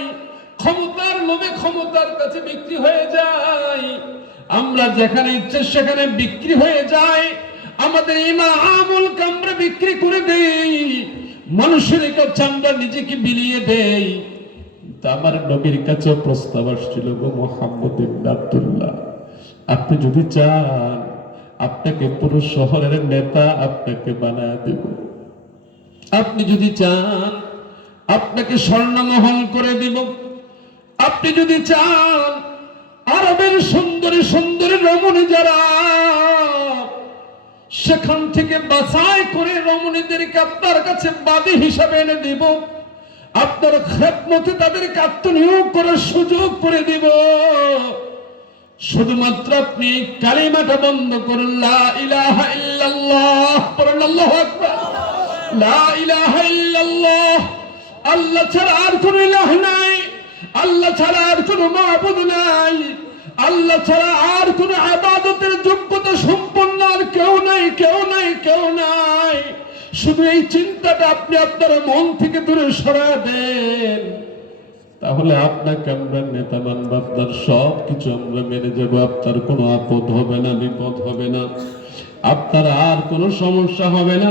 ক্ষমতার লোভে ক্ষমতার কাছে বিক্রি হয়ে যাই, আমরা যেখানে ইচ্ছে সেখানে বিক্রি হয়ে যাই, আমাদের ইমান আমলকে আমরা বিক্রি করে দেই, মানুষের কাছে আমরা নিজেকে বিলিয়ে দেই। আমার নবীর কাছে প্রস্তাব আসছিল, গো মুহাম্মদ ইবনে আব্দুল্লাহ, আপনি যদি চান আপনাকে পুরো শহরের নেতা আপনাকে বানায় দেব, আপনি যদি চান আপনাকে স্বর্ণমহল করে দিব, আপনি যদি চান আরবের সুন্দরী সুন্দরী রমণী যারা সেখান থেকে বাছাই করে রমণীদেরকে আপনার কাছে বাদী হিসাবে এনে দিব, আপনার খেদমতে তাদেরকে আত্মনিয়োগ করার সুযোগ করে দিব, শুধুমাত্র আপনি কালিমাটা বন্ধ করুন, লা ইলাহা ইল্লাল্লাহ, পড়ুন আল্লাহু আকবার। লা ইলাহা ইল্লাল্লাহ, আল্লাহ ছাড়া আর কোনো ইলাহ নাই, আল্লাহ ছাড়া আর কোনো মাবুদ নাই, আল্লাহ ছাড়া আর কোনো ইবাদতের যোগ্যতা সম্পন্ন আর কেউ নাই, কেউ নাই, কেউ নাই। শুধু এই চিন্তাটা আপনি আপনার মন থেকে দূরে সরায় দেন, তাহলে আপনাকে আমরা নেতা মানব, আপনার সব কিছু আমরা মেনে যাবো, আপনার কোনো আপদ হবে না, বিপদ হবে না, আপনার আর কোনো সমস্যা হবে না,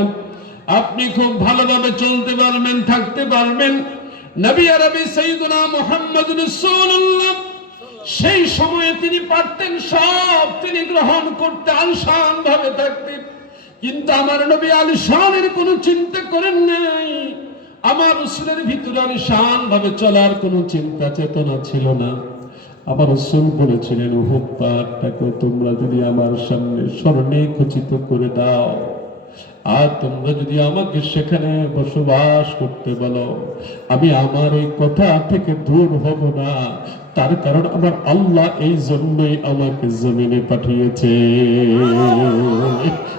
আপনি খুব ভালোভাবে চলতে পারবেন, থাকতে পারবেন। নবী আরবি সাইয়্যিদুনা মুহাম্মদ রাসূলুল্লাহ সেই সময়ে তিনি পারতেন সব তিনি গ্রহণ করতে, আলিশান ভাবে থাকতেন, কিন্তু আমার নবী আলিশানের কোনো চিন্তা করেন নাই, আমার রাসূলের ভিতরে আলিশান ভাবে চলার কোনো চিন্তা চেতনা ছিল না। আমার রাসূল বলেছিলেন, উহুদ পাহাড়টাকে তোমরা যদি আমার সামনে স্বর্ণে খচিত করে দাও, আর তোমরা যদি আমাকে সেখানে বসবাস করতে বলো, আমি আমার এই কথা থেকে দূর হব না, তার কারণ আমার আল্লাহ এই জন্যই আমাকে জমিনে পাঠিয়েছে।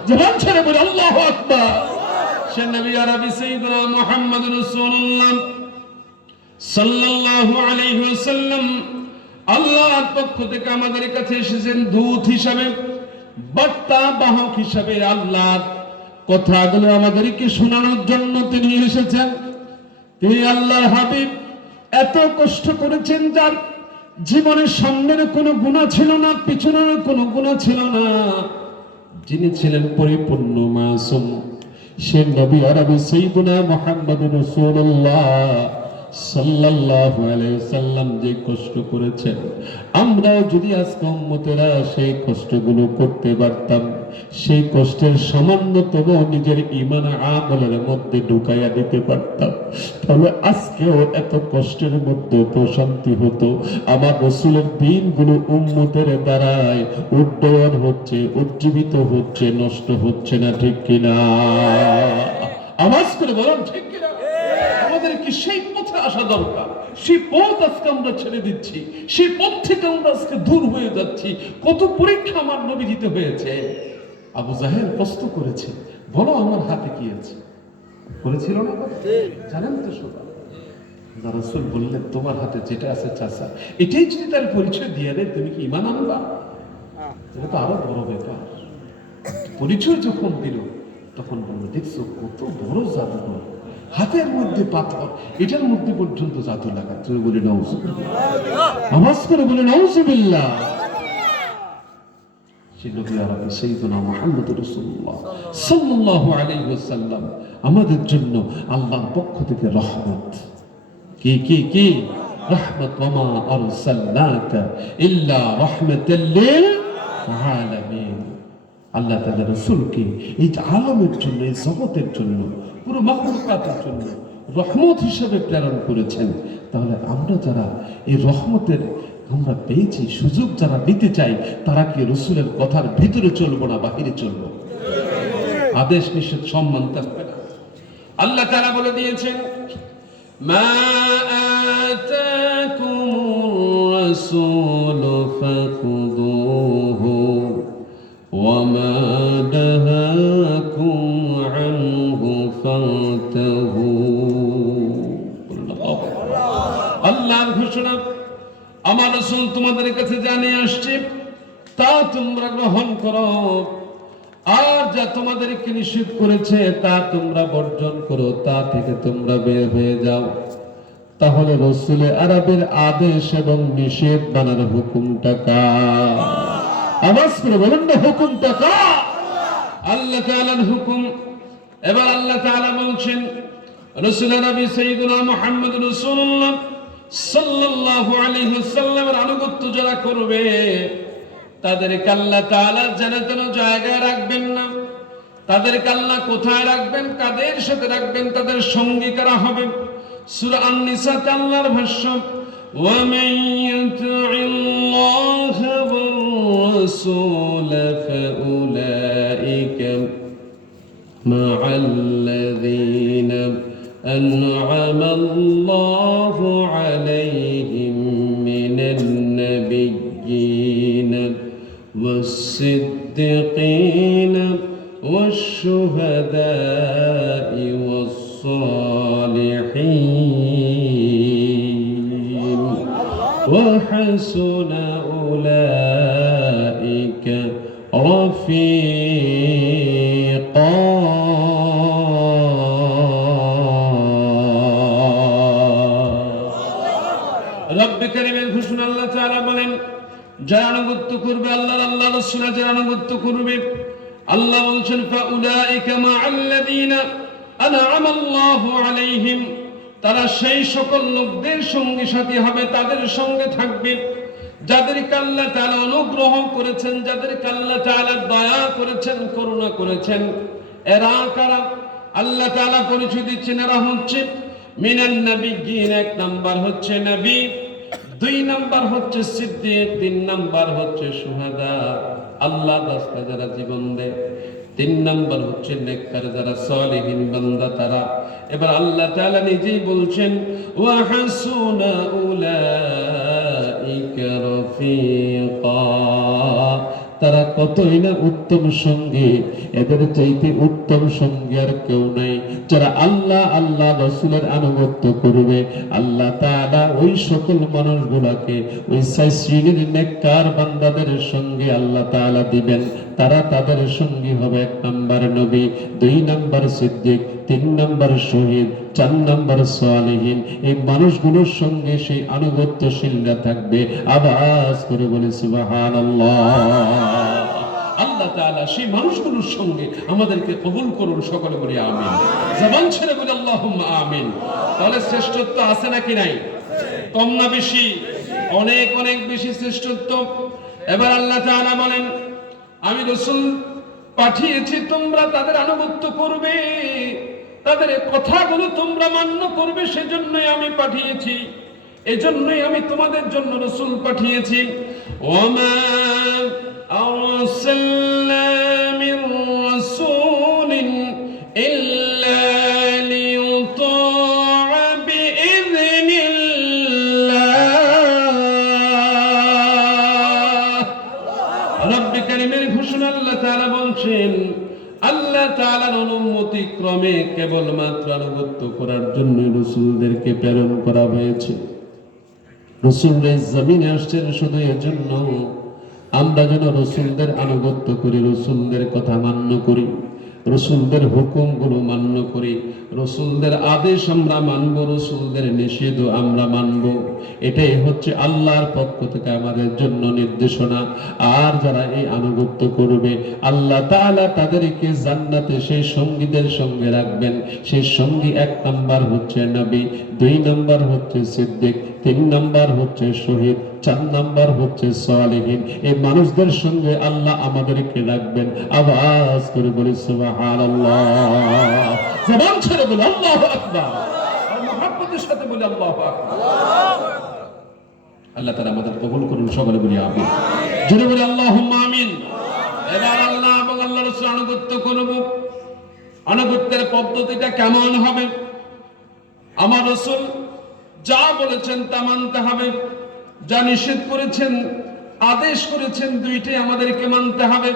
জবান ছেড়ে বলি আল্লাহু আকবার। সে নবী আরবি সাইয়্যিদুনা মুহাম্মদ রাসূলুল্লাহ সাল্লাল্লাহু আলাইহি ওয়াসাল্লাম আল্লাহর পক্ষ থেকে আমাদের কাছে এসেছেন দূত হিসাবে, বার্তা বাহক হিসাবে, আল্লাহর কথাগুলো আমাদেরকে শোনানোর জন্য তিনি এসেছেন। তিনি আল্লাহর হাবিব এত কষ্ট করেছেন, যার জীবনের সামনের কোনো গুনাহ ছিল না, পিছনের কোনো গুনাহ ছিল না, যিনি ছিলেন পরিপূর্ণ মাসুম, সে নবী আরবি সাইয়্যিদুনা মুহাম্মদ রাসূলুল্লাহ সাল্লাল্লাহু আলাইহি ওয়াসাল্লাম যে কষ্ট করেছেন, আমরাও যদি আজকে উম্মতেরা সেই কষ্টগুলো করতে পারতাম, সেই কষ্টের সামান্যতম নিজের ঈমান আমলের মধ্যে ঢুকাইয়া দিতে পারতাম, তাহলে আজকেও এত কষ্টের মধ্যে প্রশান্তি হতো। আমার রাসূলের দ্বীনগুলো উম্মতের দ্বারাই উড্ডয়ন হচ্ছে, উজ্জীবিত হচ্ছে, নষ্ট হচ্ছে না, ঠিক কিনা? আওয়াজ করে বলুন ঠিক কিনা? আমাদের কি সেই পথে আসা দরকার? সেই পথ আজকে আমরা ছেড়ে দিচ্ছি, সেই পথ থেকে আমরা আজকে দূর হয়ে যাচ্ছি। কত পরীক্ষা আমার নবী দিতে হয়েছে। আবু জাহেল প্রশ্ন করেছে, বলো আমার হাতে কি আছে, করেছিল না? জানেন তো সবাই। রাসূল বললেন, তোমার হাতে যেটা আছে চাচা, এটাই যদি তার পরিচয় দিয়ে দেয়, তুমি কি ঈমান আনবা? এটা তো আরো বড় ব্যাপার। পরিচয় যখন দিল তখন বললো, দেখছো কত বড় জাদুঘর, হাতের মধ্যে পাথর, এটার মধ্যে পর্যন্ত জাদু লাগা। তুই বলি নাউজুবিল্লাহ, আওয়াজ করে বলি নাউজুবিল্লাহ। সেই নবী আরবি সাইয়্যিদুনা মুহাম্মদ রাসূলুল্লাহ সাল্লাল্লাহু আলাইহি ওয়াসাল্লাম আমাদের জন্য আল্লাহর পক্ষ থেকে রহমত। কি কি কি? রহমত। ওয়া মা আরসালনাকা ইল্লা রাহমাতাল লিল আলামিন। আল্লাহ তাআলা রাসূলকে এই আলামের জন্য, এই জগতের জন্য, পুরো মাখলুকাতের জন্য রহমত হিসেবে প্রেরণ করেছেন। তাহলে আমরা যারা এই রহমতের আমরা পেয়েছি, সুযোগ যারা নিতে চাই, তারা কি রাসূলের কথার ভিতরে চলবো না বাহিরে চলবো? আদেশ নিষেধ সম্মান থাকবে না। আল্লাহ তাআলা বলে দিয়েছেন, মা আতাকুমুর রাসূলু ফাখুযুহু فانتهوا আল্লাহর ঘোষণা, আমার রাসূল তোমাদের কাছে জানিয়ে আসছে তা তোমরা গ্রহণ করো, আর যা তোমাদেরকে নিষেধ করেছে তা তোমরা বর্জন করো, তা থেকে তোমরা বের হয়ে যাও। তাহলে রসুলে আরবের আদেশ এবং নিষেধ মানার হুকুমটা কার? আওয়াজ করে বলেন না, হুকুমটা কার? আল্লাহ তাআলার হুকুম। এবার আল্লাহ তাআলা বলছেন, রাসূল নবী সাইয়্যিদুনা মুহাম্মদ রাসূলুল্লাহ সাল্লাল্লাহু আলাইহি ওয়াসাল্লামের আনুগত্য যারা করবে তাদেরকে আল্লাহ তাআলা জান্নাতের জায়গায় রাখবেন না। তাদেরকে আল্লাহ কোথায় রাখবেন, কাদের সাথে রাখবেন, তাদের সঙ্গী কারা হবে? সূরা আন-নিসাতে আল্লাহর ভাষ্য, ওয়া মান ইউতি'ইল্লাহা ওয়ার রাসূল ফাউলাইকা মা'আল্লাযীনা أنعم الله عليهم من النبيين والصديقين والشهداء والصالحين وحسن أولئك رفيقا রব্বে কারীমের ঘোষণা আল্লাহ তাআলা বলেন, যারা আনুগত্য করবে আল্লাহর, আল্লাহ রাসূলের যারা আনুগত্য করবে, আল্লাহ বলছেন ফাউলাইকা মা'আল্লাযীনা আন'আমা আল্লাহু আলাইহিম, তারা সেই সকল লোকদের সঙ্গে সাথী হবে, তাদের সঙ্গে থাকবে যাদেরকে আল্লাহ তাআলা অনুগ্রহ করেছেন, যাদেরকে আল্লাহ তাআলা দয়া করেছেন, করুণা করেছেন। এরা কারা? আল্লাহ তাআলা পরিচয় দিচ্ছেন, এরা হচ্ছে মিনান নাবিয়্যিন, এক নাম্বার হচ্ছে নবী, দুই নাম্বার হচ্ছে সিদ্দিক, তিন নাম্বার হচ্ছে শুহাদা, আল্লাহ রাস্তায় যারা জীবন দেয়, তিন নাম্বার হচ্ছে নেককার যারা সালিহিন বান্দা তারা। এবার আল্লাহ তাআলা নিজেই বলছেন, ওয়া হাসুনা উলাইকা রাফিকা, তারা কতই না উত্তম সঙ্গী, এদের চাইতে উত্তম সঙ্গী আর কেউ নাই। যারা আল্লাহ আল্লাহ রাসূলের আনুগত্য করবে, আল্লাহ তাআলা ওই সকল মানুষগুলোকে ওই ছয় শ্রেণীর নেককার বান্দাদের সঙ্গে আল্লাহ তাআলা দিবেন। তারা তাদের সঙ্গী হবে, এক নাম্বার নবী, দুই নাম্বার সিদ্দিক, তিন নাম্বার শহীদ, চার নাম্বার সালেহীন। এই মানুষগুলোর সঙ্গে সেই আনুগত্যশীলরা থাকবে। আওয়াজ করে বলে সুবহানাল্লাহ। আল্লাহ তাআলা সেই মানুষগুলোর সঙ্গে আমাদেরকে কবুল করুন, সকলে বলি আমিন। জবান ছেড়ে বলি আল্লাহুম্মা আমিন। তাহলে শ্রেষ্ঠত্ব আছে নাকি নাই? কম না বেশি? অনেক অনেক বেশি শ্রেষ্ঠত্ব। এবার আল্লাহ তাআলা বলেন, আমি রাসূল পাঠিয়েছি, তোমরা তাদের আনুগত্য করবে, তাদের কথাগুলো তোমরা মান্য করবে, সেজন্যই আমি পাঠিয়েছি, এজন্যই আমি তোমাদের জন্য রাসূল পাঠিয়েছি। ওয়ামা আরসালনা মির রাসূলিন ইল্লা লিইউতা'a বিইذনিল্লাহ। রব্বে কারীমের ঘোষণা আল্লাহ তাআলা বলছেন, আল্লাহ তাআলার অনুমতি ক্রমে কেবলমাত্র আনুগত্য করার জন্য রাসূলদেরকে প্রেরণ করা হয়েছে। রাসূলরা জমিনে আসছেন শুধু এর জন্য আমরা যেন রাসূলদের আনুগত্য করি, রাসূলদের কথা মান্য করি, রাসূলদের হুকুমগুলো মান্য করি, রাসূলদের আদেশ আমরা মানব, রাসূলদের নিষেধও আমরা মানব। এটাই হচ্ছে আল্লাহর পক্ষ থেকে আমাদের জন্য নির্দেশনা। আর যারা এই আনুগত্য করবে, আল্লাহ তাআলা তাদেরকে জান্নাতে সেই সঙ্গীদের সঙ্গে রাখবেন। সেই সঙ্গী এক নাম্বার হচ্ছে নবী, দুই নাম্বার হচ্ছে সিদ্দিক, তিন নাম্বার হচ্ছে শহীদ, চার নাম্বার হচ্ছে সালেহীন। এই মানুষদের সঙ্গে আল্লাহ আমাদেরকে রাখবেন। আওয়াজ করে বলি সুবহানাল্লাহ। জবান ছেড়ে বলি আল্লাহু আকবার, আর মুহাব্বতের সাথে বলি আল্লাহু আকবার। আল্লাহ তাআলা আমাদের কবুল করুন, সকলে বলি আমিন। জোরে বলি আল্লাহুম্মা আমিন। এবার আল্লাহ এবং আল্লাহর রাসূল আনুগত্য করব। আনুগত্যের পদ্ধতিটা কেমন হবে? আমার রাসূল যা বলেছেন তা মানতে হবে, যা নিষেধ করেছেন, আদেশ করেছেন, দুইটাই আমাদেরকে মানতে হবে।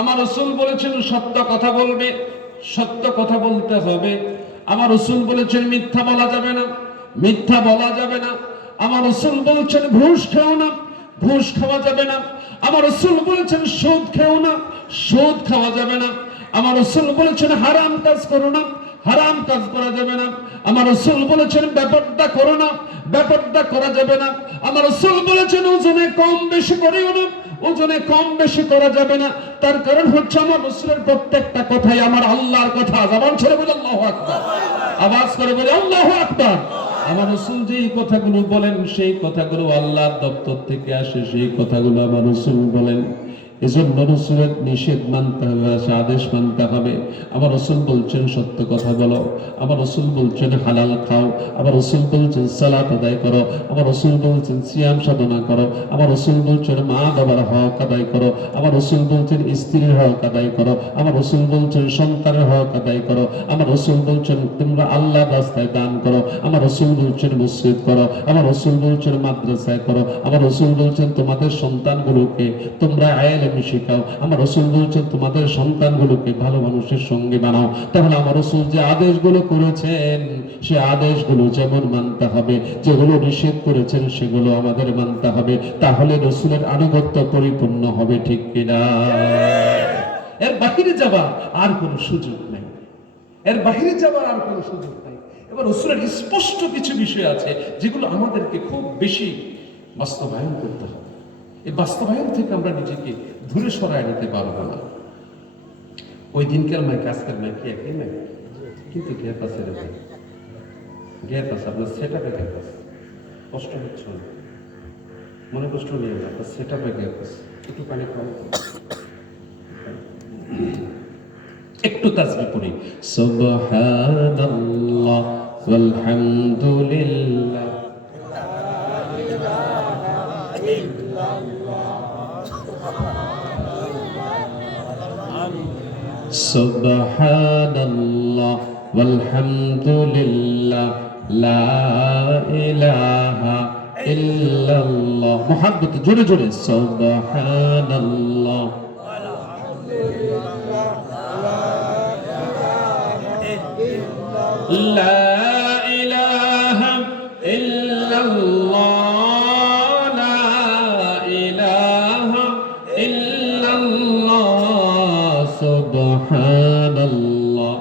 আমার রাসূল বলেছেন সত্য কথা বলবে, সত্য কথা বলতে হবে। আমার রাসূল বলেছেন মিথ্যা বলা যাবে না, মিথ্যা বলা যাবে না। আমার রাসূল বলেছেন ঘুষ খেও না, ঘুষ খাওয়া যাবে না। আমার রাসূল বলেছেন সুদ খেও না, সুদ খাওয়া যাবে না। আমার রাসূল বলেছেন হারাম কাজ করো না, হারাম কাজ করা যাবে না। আমার রাসূল বলেছেন বেপরদা করো না, বেপরদা করা যাবে না। আমার রাসূল বলেছেন ওজনে কম বেশি করিও না, ওজনে কম বেশি করা যাবে না। তার কারণ হচ্ছে আমার রাসূলের প্রত্যেকটা কথাই আমার আল্লাহর কথা। জবান ছেড়ে বলে আল্লাহু আকবার, আওয়াজ করে বলে আল্লাহু আকবার। আমার রাসূল যেই কথাগুলো বলেন সেই কথাগুলো আল্লাহর দপ্তর থেকে আসে, সেই কথাগুলো আমার রাসূল বলেন। এজন্য রাসূলের নিষেধ মানতে হবে, আদেশ মানতে হবে। আমার রাসূল বলছেন সত্য কথা বলো, আমার রাসূল বলছেন হালাল খাও, আমার রাসূল বলছেন সালাত আদায় করো, আমার রাসূল বলছেন সিয়াম সাধনা করো, আমার রাসূল বলছেন মা বাবার হক আদায় করো, আমার রাসূল বলছেন স্ত্রীর হক আদায় করো, আমার রাসূল বলছেন সন্তানের হক আদায় করো, আমার রাসূল বলছেন তোমরা আল্লাহর রাস্তায় দান করো, আমার রাসূল বলছেন মসজিদ করো, আমার রাসূল বলছেন মাদ্রাসায় করো, আমার রাসূল বলছেন তোমাদের সন্তানগুলোকে তোমরা আইলেম শিখাও, আমার রাসূল বলছেন তোমাদের সন্তানগুলোকে ভালো মানুষের সঙ্গে বানাও। তাহলে আমার রাসূল যে আদেশগুলো করেছেন সে আদেশগুলো যেমন মানতে হবে, যেগুলো নিষেধ করেছেন সেগুলো আমাদের মানতে হবে। তাহলে রাসূলের আনুগত্য পরিপূর্ণ হবে, ঠিক কিনা? এর বাহিরে যাবার আর কোনো সুযোগ নেই, এর বাহিরে যাবার আর কোনো সুযোগ নেই। এবার রাসূলের স্পষ্ট কিছু বিষয় আছে যেগুলো আমাদেরকে খুব বেশি বাস্তবায়ন করতে হবে। এই বাস্তবায়ন থেকে আমরা নিজেকে দূরে সরায় নিতে পারবো না। ওই দিনকার মাইক আজকের মাইক কি একই মাইক, কিন্তু গ্যাপ আছে রে ভাই, গ্যাপ আছে। আপনার সেট আপে গ্যাপ আছে, কষ্ট হচ্ছে না, মনে কষ্ট নিয়ে না, আপনার সেট আপে গ্যাপ আছে। একটু পানি খাওয়া, একটু তাসবিহ পড়ি, সুবহানাল্লাহ ওয়ালহামদুলিল্লাহ সুবহানাল্লাহ ওয়ালহামদুলিল্লাহ লা ইলাহা ইল্লাল্লাহ। মুহাব্বত জোরে জোরে সুবহানাল্লাহ লা ইলাহা ইল্লাল্লাহ লা ইলাহা ইল্লাল্লাহ সুবহানাল্লাহ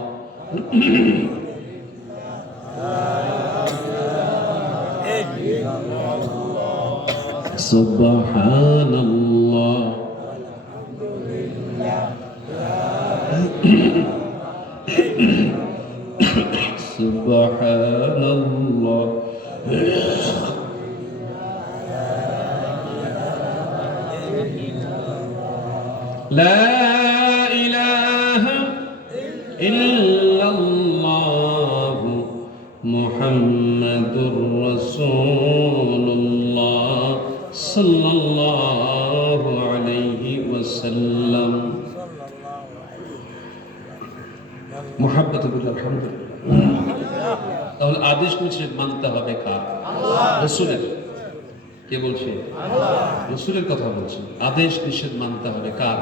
সুবহানাল্লাহ সুবহানাল্লাহ লা ইলাহা ইল্লাল্লাহ মুহাম্মাদুর রাসূলুল্লাহ সাল্লাল্লাহু আলাইহি ওয়াসাল্লাম। মুহাব্বত বিল্লাহ, আলহামদুলিল্লাহ। তাহলে আদেশ নিষেধ মানতে হবে কার? রাসূলের। কে বলছে? রাসূলের কথা বলছে। আদেশ নিষেধ মানতে হবে কার?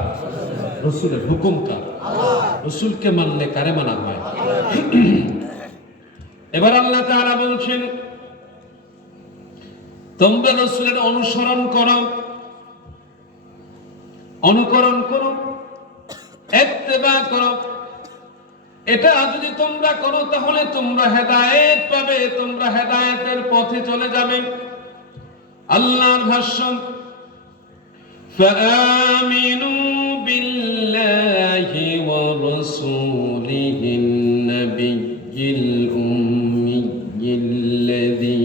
রাসূলের। হুকুম কার? রাসূলকে মানলে কারে মানা হয়? এবার আল্লাহ তাআলা বলছেন তোমরা রাসূলের অনুসরণ করো, অনুকরণ করো, ইত্তেবা করো। এটা যদি তোমরা করো তাহলে তোমরা হেদায়েত পাবে, তোমরা হেদায়েতের পথে চলে যাবে। আল্লাহর ভাষ্য ফাআমিনু বিল্লাহি ওয়া রাসূলিহিন নাবিয়্যিল উম্মিয়্যিল্লাযী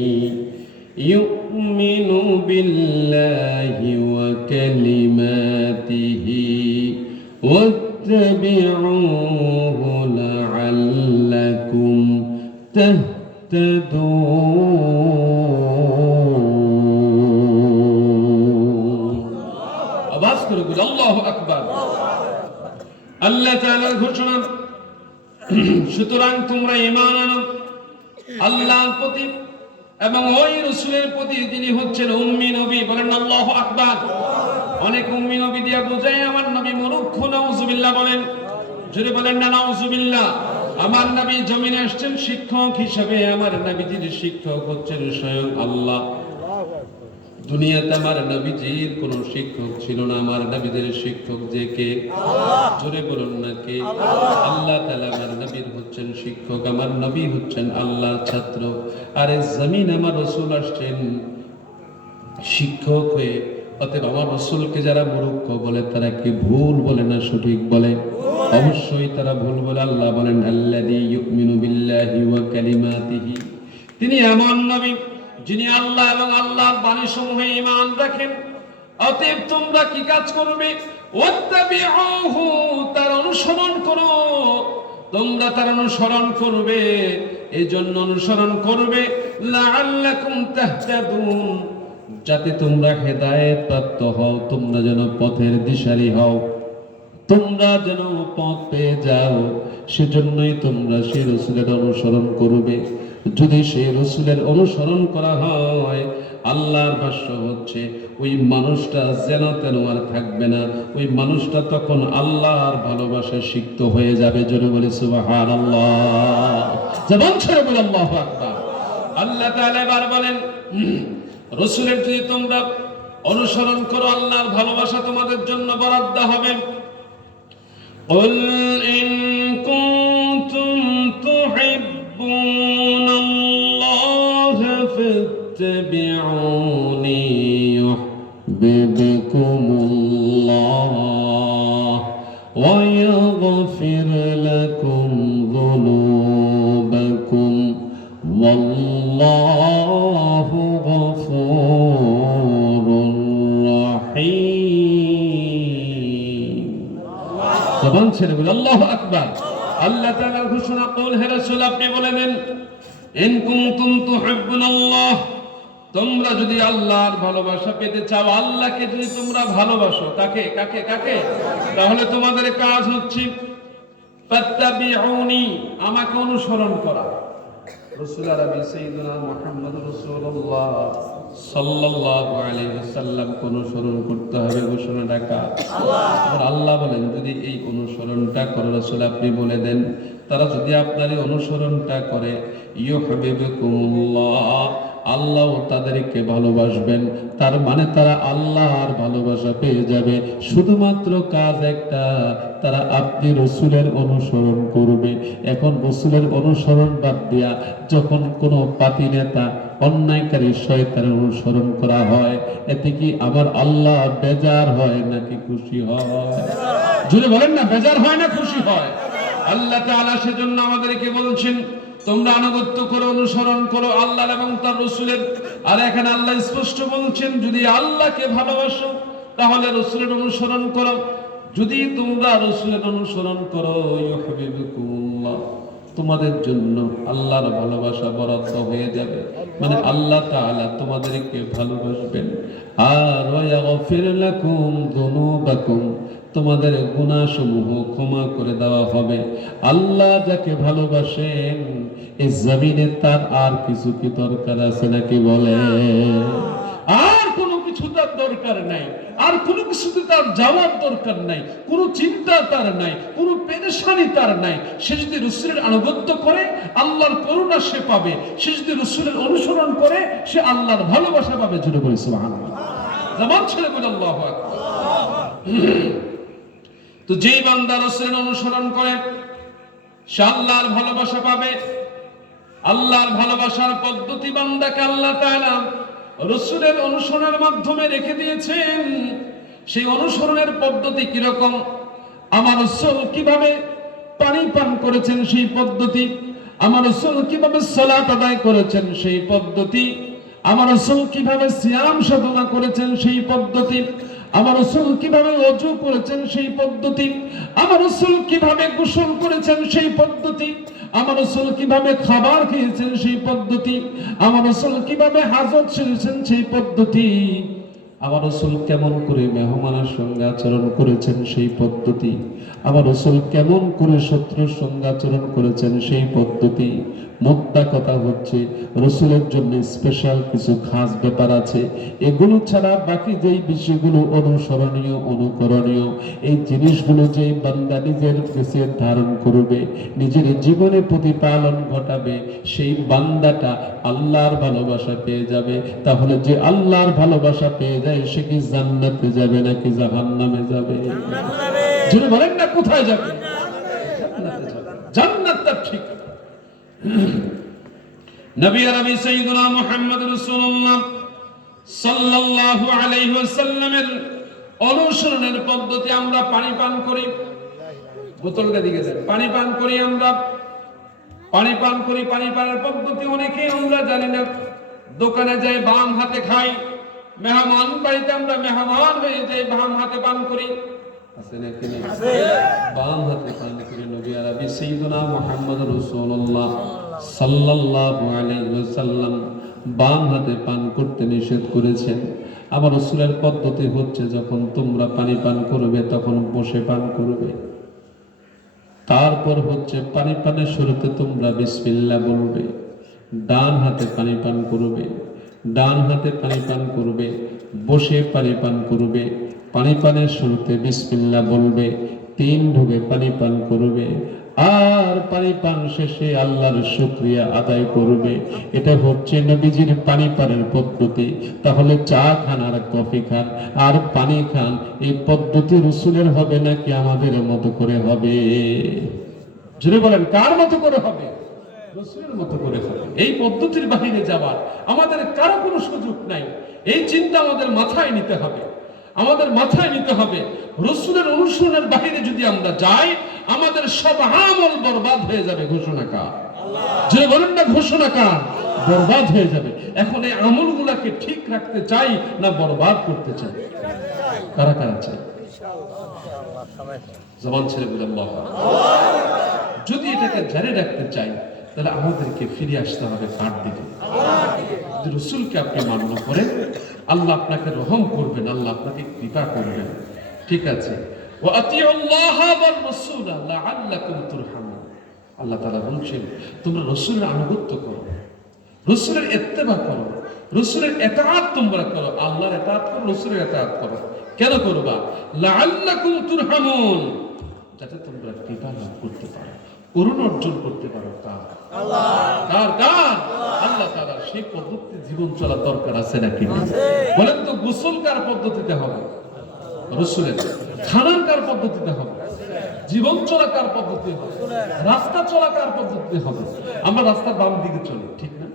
ইউমিনু বিল্লাহি ওয়া কালিমাতিহি ওয়াত্তাবি'উহু লা'আল্লাকুম তাহতাদুন। আওয়াজ করে বলি আল্লাহু আকবার। আল্লাহ তাআলার ঘোষণা, সুতরাং তোমরা ঈমান আনো আল্লাহর প্রতি এবং ওই রাসূলের প্রতি যিনি হচ্ছেন উম্মি নবী। বলেন আল্লাহু আকবার। অনেক উম্মি নবী দিয়া বোঝায় আমার নবী মূর্খ, নাউজুবিল্লাহ বলেন। জোরে বলেন না নাউজুবিল্লাহ। আমার নবী জমিনে আসছেন শিক্ষক হিসেবে, আমার নবীজির শিক্ষক হচ্ছেন স্বয়ং আল্লাহ। দুনিয়াতে আমার নবীজির কোনো শিক্ষক ছিল না, আমার নবীদের শিক্ষক যে কে? জোরে বলুন না কে? আল্লাহ তাআলা আমার নবীর হচ্ছেন শিক্ষক, আমার নবী হচ্ছেন আল্লাহর ছাত্র। আর এই জমিন আমার রাসূল আসছেন শিক্ষক হয়ে। অতএব আমার রাসূলকে যারা মূর্খ বলে তারা কি ভুল বলে না সঠিক বলে? অবশ্যই তারা ভুল বলে। আল্লাহ বলেন আল্লাযী ইউমিনু বিল্লাহি ওয়া কালিমাতিহি, তিনি এমন নবী যিনি আল্লাহ এবং আল্লাহর বাণী সমূহে ঈমান রাখেন। অতএব তোমরা কি কাজ করবে? ওয়াত্তাবিউহু, তার অনুসরণ করো। তোমরা তার অনুসরণ করবে, এই জন্য অনুসরণ করবে লাআল্লাকুম তাহতাদুন, যাতে তোমরা হেদায়েত প্রাপ্ত হও, তোমরা যেন পথের দিশারি হও, তোমরা যেন পথ পেয়ে যাও। সেজন্যই তোমরা সেই রাসূলের অনুসরণ করবে। যদি সেই রাসূলের অনুসরণ করা হয়, আল্লাহর ভাষ্য হচ্ছে ওই মানুষটা যেন তেন আর থাকবে না, ওই মানুষটা তখন আল্লাহর ভালোবাসায় সিক্ত হয়ে যাবে। জোরে বলি সুবহানাল্লাহ, জবান ছেড়ে বলি আল্লাহু আকবার। আল্লাহ তাআলা এবার বলেন রাসূলের যদি তোমরা অনুসরণ করো, আল্লাহর ভালোবাসা তোমাদের জন্য বরাদ্দ হবে। قل إن كنتم تحبون الله فاتبعوني يحببكم الله ويغفر لكم ذنوبكم والله غفور رحيم। জবান ছেড়ে বলি আল্লাহু আকবার। আল্লাহ তাআলার ঘোষণা, কুল হে রাসূল আপনি বলে দেন, ইন কুনতুম তুহিব্বুনাল্লাহ, তোমরা যদি আল্লাহর ভালোবাসা পেতে চাও, আল্লাহকে যদি তোমরা ভালোবাসো, কাকে কাকে কাকে? তাহলে তোমাদের কাজ হচ্ছে ফাত্তাবিউনি, আমাকে অনুসরণ করা। রাসূল আরবি সাইয়্যিদুনা মুহাম্মদুর রাসূলুল্লাহ সাল্লাল্লাহু আলাইহি ওয়াসাল্লাম কোন অনুসরণ করতে হবে, ঘোষণাটা কার? আল্লাহ। আল্লাহ বলেন যদি এই অনুসরণটা করে, রাসূল আপনি বলে দেন, তারা যদি আপনার এই অনুসরণটা করে, ইউহিব্বুকুমুল্লাহ, আল্লাহ তাদেরকে ভালোবাসবেন। তার মানে তারা আল্লাহর ভালোবাসা পেয়ে যাবে। শুধুমাত্র কাজ একটা, তারা আপনি রাসূলের অনুসরণ করবে। এখন রাসূলের অনুসরণ বাদ দিয়া যখন কোনো পাপী নেতা, অন্যায়কারী শয়তানের অনুসরণ করা হয়, এতে কি আমার আল্লাহ বেজার হয় নাকি খুশি হয়? জুড়ে বলেন না, বেজার হয় না খুশি হয়? আল্লাহ তাআলা সেজন্য আমাদেরকে বলছেন তোমরা আনুগত্য করো, অনুসরণ করো আল্লাহ এবং তার রাসূলের। আর এখানে আল্লাহ স্পষ্ট বলছেন যদি আল্লাহকে ভালোবাসো তাহলে রাসূলের অনুসরণ করো। যদি তোমরা রাসূলের অনুসরণ করো, ইউহিব্বুকুমুল্লাহ, তোমাদের জন্য আল্লাহর ভালোবাসা বরাদ্দ হয়ে যাবে। মানে আল্লাহ তাআলা তোমাদেরকে ভালোবাসবেন। আর ওয়াগফির লাকুম যুনুবাকুম, তোমাদের গুনাহসমূহ ক্ষমা করে দেওয়া হবে। আল্লাহ যাকে ভালোবাসেন এই জমিনে তার আর কিছু কি দরকার আছে নাকি বলে? আর কোনো কিছু তার দরকার নাই, আর কোনো কিছুতে তার যাওয়ার দরকার নাই, কোনো চিন্তা তার নাই, কোনো পেরেশানি তার নাই। সে যদি রাসূলের আনুগত্য করে আল্লাহর করুণা সে পাবে, সে যদি রাসূলের অনুসরণ করে সে আল্লাহর ভালোবাসা পাবে। জোরে বলি সুবহানাল্লাহ, জবান ছেড়ে বলি আল্লাহু আকবার। তো যেই বান্দা রাসূলের অনুসরণ করে সে আল্লাহর ভালোবাসা পাবে। আল্লাহর ভালোবাসার পদ্ধতি বান্দাকে আল্লাহ তাআলা রাসূলের অনুসরণের মাধ্যমে রেখে দিয়েছেন। সেই অনুসরণের পদ্ধতি কি রকম? আমার রাসূল কিভাবে পানি পান করেছেন সেই পদ্ধতি, আমার রাসূল কিভাবে সালাত আদায় করেছেন সেই পদ্ধতি, আমার রাসূল কিভাবে সিয়াম সাধনা করেছেন সেই পদ্ধতি, আমার রাসূল কিভাবে ওযু করেছেন সেই পদ্ধতি, আমার রাসূল কিভাবে গোসল করেছেন সেই পদ্ধতি, আমার রাসূল কিভাবে খাবার খেয়েছেন সেই পদ্ধতি, আমার রাসূল কিভাবে হাজত সেরেছেন সেই পদ্ধতি। আমার রাসূল কেমন করে মেহমানের সঙ্গে আচরণ করেছেন সেই পদ্ধতি, আমার রাসূল কেমন করে শত্রুর সঙ্গে আচরণ করেছেন সেই পদ্ধতি। মোদ্দা কথা হচ্ছে রাসূলের জন্য স্পেশাল কিছু খাস ব্যাপার আছে। এগুলো ছাড়া বাকি যেই বিষয়গুলো অনুসরণীয়, অনুকরণীয়, এই জিনিসগুলো যে বান্দা নিজের কাছে ধারণ করবে, নিজের জীবনে প্রতিপালন ঘটাবে, সেই বান্দাটা আল্লাহর ভালোবাসা পেয়ে যাবে। তাহলে যে আল্লাহর ভালোবাসা পেয়ে যায় সে কি জান্নাতে যাবে নাকি জাহান্নামে যাবে? যদি বলেন না কোথায় যাবে? জান্নাতে যাবে। জান্নাত তার ঠিক। নবী আরবি সাইয়্যিদুনা মুহাম্মদ রাসূলুল্লাহ সাল্লাল্লাহু আলাইহি ওয়াসাল্লামের অনুসরণের পদ্ধতি আমরা পানি পান করি। বোতলটা দিকে দেন। পানি পান করি আমরা, পানি পান করি। পানি পানের পদ্ধতি অনেকেই আমরা জানি না। দোকানে যাই বাম হাতে খাই, মেহমান বাড়িতে আমরা মেহমান হয়ে যাই বাম হাতে পান করি। আছে নাকি না? বাম হাতে পান করি। নবী আরবি সাইয়্যিদুনা মুহাম্মদ রাসূলুল্লাহ সাল্লাল্লাহু আলাইহি ওয়াসাল্লাম বাম হাতে পান করতে নিষেধ করেছেন। আমার রাসূলের পদ্ধতি হচ্ছে যখন তোমরা পানি পান করবে তখন বসে পান করবে। তারপর হচ্ছে পানি পানের শুরুতে তোমরা বিসমিল্লাহ বলবে। ডান হাতে পানি পান করবে, ডান হাতে পানি পান করবে, বসে পানি পান করবে। পানি পানের শুরুতে বিসমিল্লাহ বলবে, 3 ঢোকে পানি পান করবে, আর পানি পান শেষে আল্লাহর শুকরিয়া আদায় করবে। এটা হচ্ছে নবীজির পানি পানের পদ্ধতি। তাহলে চা খান আর কফি খান আর পানি খান, এই পদ্ধতি রাসূলের হবে নাকি আমাদের মতো করে হবে? জোরে বলেন, কার মতো করে হবে? রাসূলের মতো করে হবে। এই পদ্ধতির বাহিরে যাবার আমাদের কারো কোনো সুযোগ নাই। এই চিন্তা আমাদের মাথায় নিতে হবে, আমাদের মাথায় নিতে হবে। রাসূলের অনুসরণের বাহিরে যদি আমরা যাই আমাদের সব আমল বরবাদ হয়ে যাবে। ঘোষণা কার? যে বলেন না ঘোষণা কার? বরবাদ হয়ে যাবে। এখন এই আমলগুলোকে ঠিক রাখতে চাই না বরবাদ করতে চাই? কারা কারা চাই? জবান ছেড়ে বলে আল্লাহ। যদি এটাকে জারি রাখতে চাই তাহলে আমাদেরকে ফিরে আসতে হবে কার দিকে? যদি রাসূলকে আপনি মান্য করেন আল্লাহ আপনাকে রহম করবেন, আল্লাহ আপনাকে কৃপা করবেন। ঠিক আছে, ওয়া আতিউল্লাহ ওয়ার রাসূল লাআল্লাকুম তুরহামুন। আল্লাহ তাআলা বলছেন তোমরা রাসূলের আনুগত্য করো, রাসূলের ইত্তেবা করো, রাসূলের ইতাআত তোমরা করো। আল্লাহর ইতাআত করো, রাসূলের ইতাআত করো। কেন করবা? লাআল্লাকুম তুরহামুন, যাতে তোমরা কৃপা লাভ করতে পারো, করুণা অর্জন করতে পারো। কার? আল্লাহ। কার? কার? আল্লাহ তাআলা। সেই পদ্ধতি জীবন চলা দরকার আছে নাকি? বলেন তো, গোসল কার পদ্ধতিতে হবে? রাসূলের। খানার কার পদ্ধতিতে হবে? জীবন চলা কার পদ্ধতি হবে? রাস্তা চলা কার পদ্ধতিতে হবে? আমরা রাস্তার বাম দিকে চলি, ঠিক না?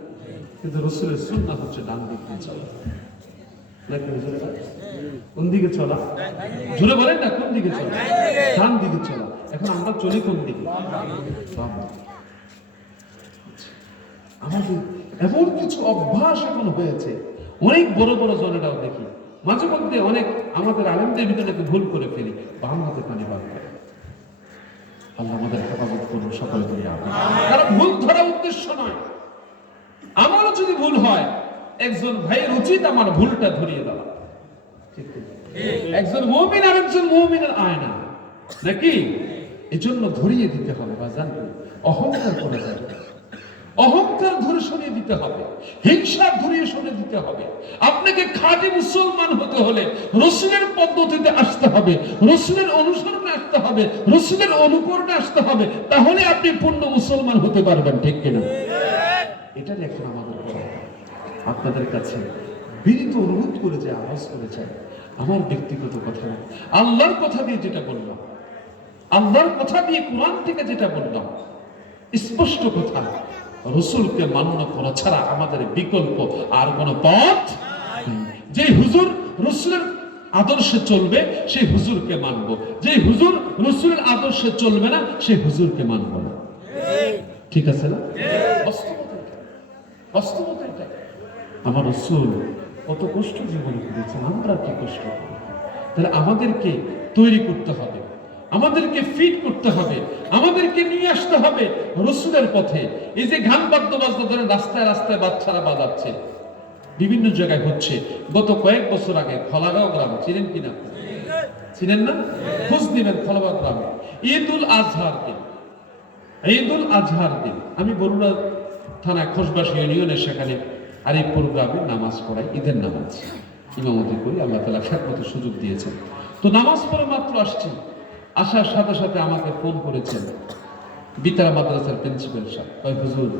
কিন্তু রাসূলের সুন্নাত হচ্ছে ডান দিকে চলা। নাকি হুজুর? কোন দিকে চলা? জোরে বলেন না, কোন দিকে চলা? ডান দিকে চলা। এখন আমরা চলি কোন দিকে? বাম দিকে। আমাদের এমন কিছু অভ্যাস এখন হয়েছে, অনেক বড় বড় জনেরাও দেখি মাঝে মধ্যে অনেক আমাদের আলেমদের ভিতরে ভুল করে ফেলি, বাম হাতে পানি বার করে। আল্লাহ আমাদের হেফাজত করুন, সকলে বলি আমিন। কারণ ভুল ধরা উদ্দেশ্য নয়। আমারও যদি ভুল হয় একজন ভাইয়ের উচিত আমার ভুলটা ধরিয়ে দেওয়া। ঠিক ঠিক। একজন মুমিন আর একজন মুমিনের আয়না নাকি? এজন্য ধরিয়ে দিতে হবে। বাজান, অহংকার করা যাবে না। অহংকার ধরে সরিয়ে দিতে হবে, হিংসা ধরিয়ে সরিয়ে দিতে হবে। আপনাকে খাঁটি মুসলমান হতে হলে রাসূলের পদ্ধতিতে আসতে হবে, রাসূলের অনুসরণে আসতে হবে, রাসূলের অনুকরণে আসতে হবে। তাহলে আপনি পূর্ণ মুসলমান হতে পারবেন। ঠিক কিনা? এটা এখন আমাদের আপনাদের কাছে বিনীত অনুরোধ করে যায়, আওয়াজ করে যায়। আমার ব্যক্তিগত কথা না, আল্লাহর কথা দিয়ে যেটা বললাম, আল্লাহর কথা দিয়ে কোরআন থেকে যেটা বললাম, স্পষ্ট কথা, রাসূলকে মান্য করা ছাড়া আমাদের বিকল্প আর কোনো পথ নেই। যে হুজুর রাসূলের আদর্শে চলবে সেই হুজুরকে মানবো, যে হুজুর রাসূলের আদর্শে চলবে না সেই হুজুরকে মানবো না। ঠিক আছে না? বাস্তবতা এটা। আমার রাসূল কত কষ্ট জীবনে করেছেন, আমরা কি কষ্ট করি? তাহলে আমাদেরকে তৈরি করতে হবে, আমাদেরকে ফিট করতে হবে, আমাদেরকে নিয়ে আসতে হবে রাসূলের পথে। এই যে গান বাদ্য বাজনা ধরে রাস্তায় রাস্তায় বাচ্চারা বাজাচ্ছে, বিভিন্ন জায়গায় হচ্ছে। গত কয়েক বছর আগে খলাগাঁও গ্রাম, চিনেন কিনা? চিনেন না? খোঁজ দিবেন খলাগাঁও গ্রামে ঈদুল আজহার দিন, ঈদুল আজহার দিন আমি বরুড়া থানায় খোসবাসী ইউনিয়নের সেখানে আরিফপুর গ্রামে নামাজ পড়াই, ঈদের নামাজ ইমামতি করি। আল্লাহ তাআলা খেদমতে সুযোগ দিয়েছেন। তো নামাজ পড়ে মাত্র আসছি, আসার সাথে সাথে আমাকে ফোন করেছেন বিতারা মাদ্রাসার প্রিন্সিপাল সাহেব। কয় হুজুর,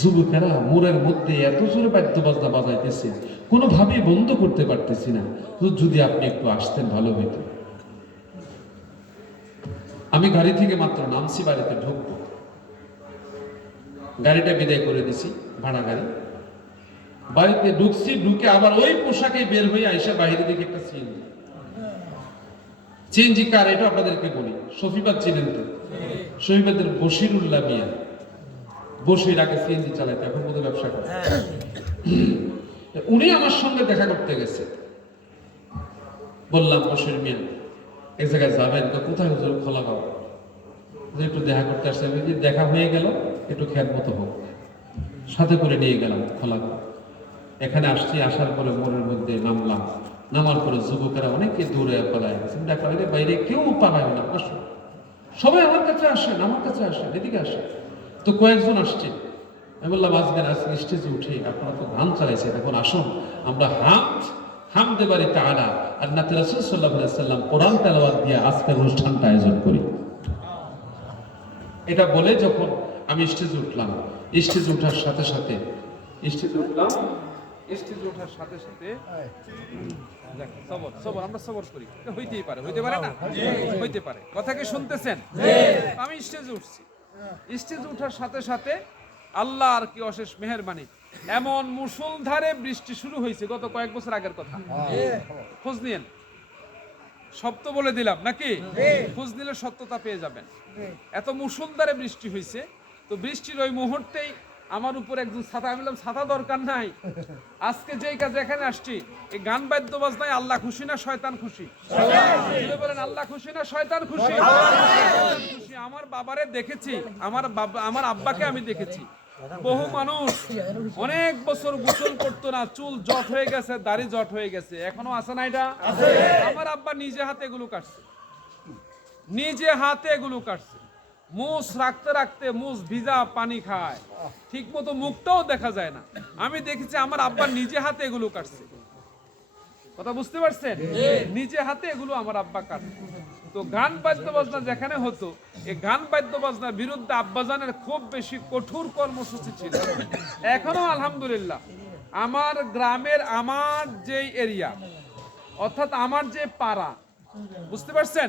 যুবকেরা মোড়ের মধ্যে এত জোরে বাদ্য বাজনা বাজাইতেছে, কোনোভাবেই বন্ধ করতে পারতেছি না, হুজুর যদি আপনি একটু আসতেন ভালো হইতো। আমি গাড়ি থেকে মাত্র নামছি, বাড়িতে ঢুকবো, গাড়িটা বিদায় করে দিছি, ভাড়া গাড়ি। বাড়িতে ঢুকছি, ঢুকে আবার ওই পোশাকে বের হয়ে আইসা বাইরে দিকে একটা সিএনজি। সিএনজি কার এটা আপনাদেরকে বলি, শফিবাদ চিনেন তো? শফিবাদের বশিরুল্লাহ মিয়া, বশির আগে সিএনজি চালাইতে, এখন বোধ ব্যবসা করে। উনি আমার সঙ্গে দেখা করতে গেছে। বললাম বশির মিয়া এক জায়গায় যাবেন, তো কোথায়? হুজুর খোলাগাঁও। একটু দেখা করতে আসছে, দেখা হয়ে গেল, একটু খেয়াল মতো হোক, সাথে করে নিয়ে গেলাম খোলাগাঁও। এখানে আসছি, আসার পরে মোড়ের মধ্যে নামলাম, নামার পরে যুবকেরা অনেকে দূরে পালায় গেছে। দেখা হলে বাইরে কেউ পালায় না, আসো সবাই আমার কাছে আসেন, আমার কাছে আসেন, এদিকে আসেন। তো কয়েকজন আসছে, আমি বললাম আজকের স্টেজে উঠে আপনারা তো গান চালাইছেন, এখন আসুন আমরা হামদে বাড়ি তাআলা আর নাতে রাসূল সাল্লাল্লাহু আলাইহি সাল্লাম কোরআন তেলাওয়াত দিয়ে আজকের অনুষ্ঠানটা আয়োজন করি। এটা বলে যখন আমি স্টেজে উঠলাম, স্টেজে ওঠার সাথে সাথে স্টেজে উঠলাম, স্টেজে ওঠার সাথে সাথে সবর আমরা সবর করি, হইতেই পারে, হইতে পারে না, হইতে পারে। কথা কি শুনতেছেন? আমি স্টেজে উঠছি, স্টেজে ওঠার সাথে সাথে আল্লাহর কি অশেষ মেহেরবানি, এমন মুষলধারে বৃষ্টি শুরু হয়েছে। গত কয়েক বছর আগের কথা, খোঁজ নিয়েন, সত্য বলে দিলাম নাকি? খোঁজ নিলে সত্যতা পেয়ে যাবেন। এত মুষলধারে বৃষ্টি হয়েছে। তো বৃষ্টির ওই মুহূর্তেই আমার উপর একজন ছাতা, আমি বললাম ছাতা দরকার নাই, আজকে যেই কাজে এখানে আসছি, এই গান বাদ্য বাজনায় আল্লাহ খুশি না শয়তান খুশি? বলেন আল্লাহ খুশি না শয়তান খুশি? খুশি। আমার বাবারে দেখেছি, আমার আব্বাকে আমি দেখেছি, বহু মানুষ অনেক বছর গোসল করতো না, চুল জট হয়ে গেছে, দাড়ি জট হয়ে গেছে, এখনো আছে না এটা? আমার আব্বা নিজে হাতে এগুলো কাটছে, নিজে হাতে এগুলো কাটছে। মুছ রাখতে রাখতে মুছ ভিজা পানি খায়, ঠিক মতো মুখটাও দেখা যায় না। আমি দেখেছি আমার আব্বা নিজে হাতে এগুলো কাটছে। কথা বুঝতে পারছেন? নিজে হাতে এগুলো আমার আব্বা কাটছে। তো গান বাদ্য বাজনা যেখানে হতো, এই গান বাদ্য বাজনার বিরুদ্ধে আব্বাজানের খুব বেশি কঠোর কর্মসূচি ছিল। এখনো আলহামদুলিল্লাহ আমার গ্রামের, আমার যে এরিয়া, অর্থাৎ আমার যে পাড়া, বুঝতে পারছেন,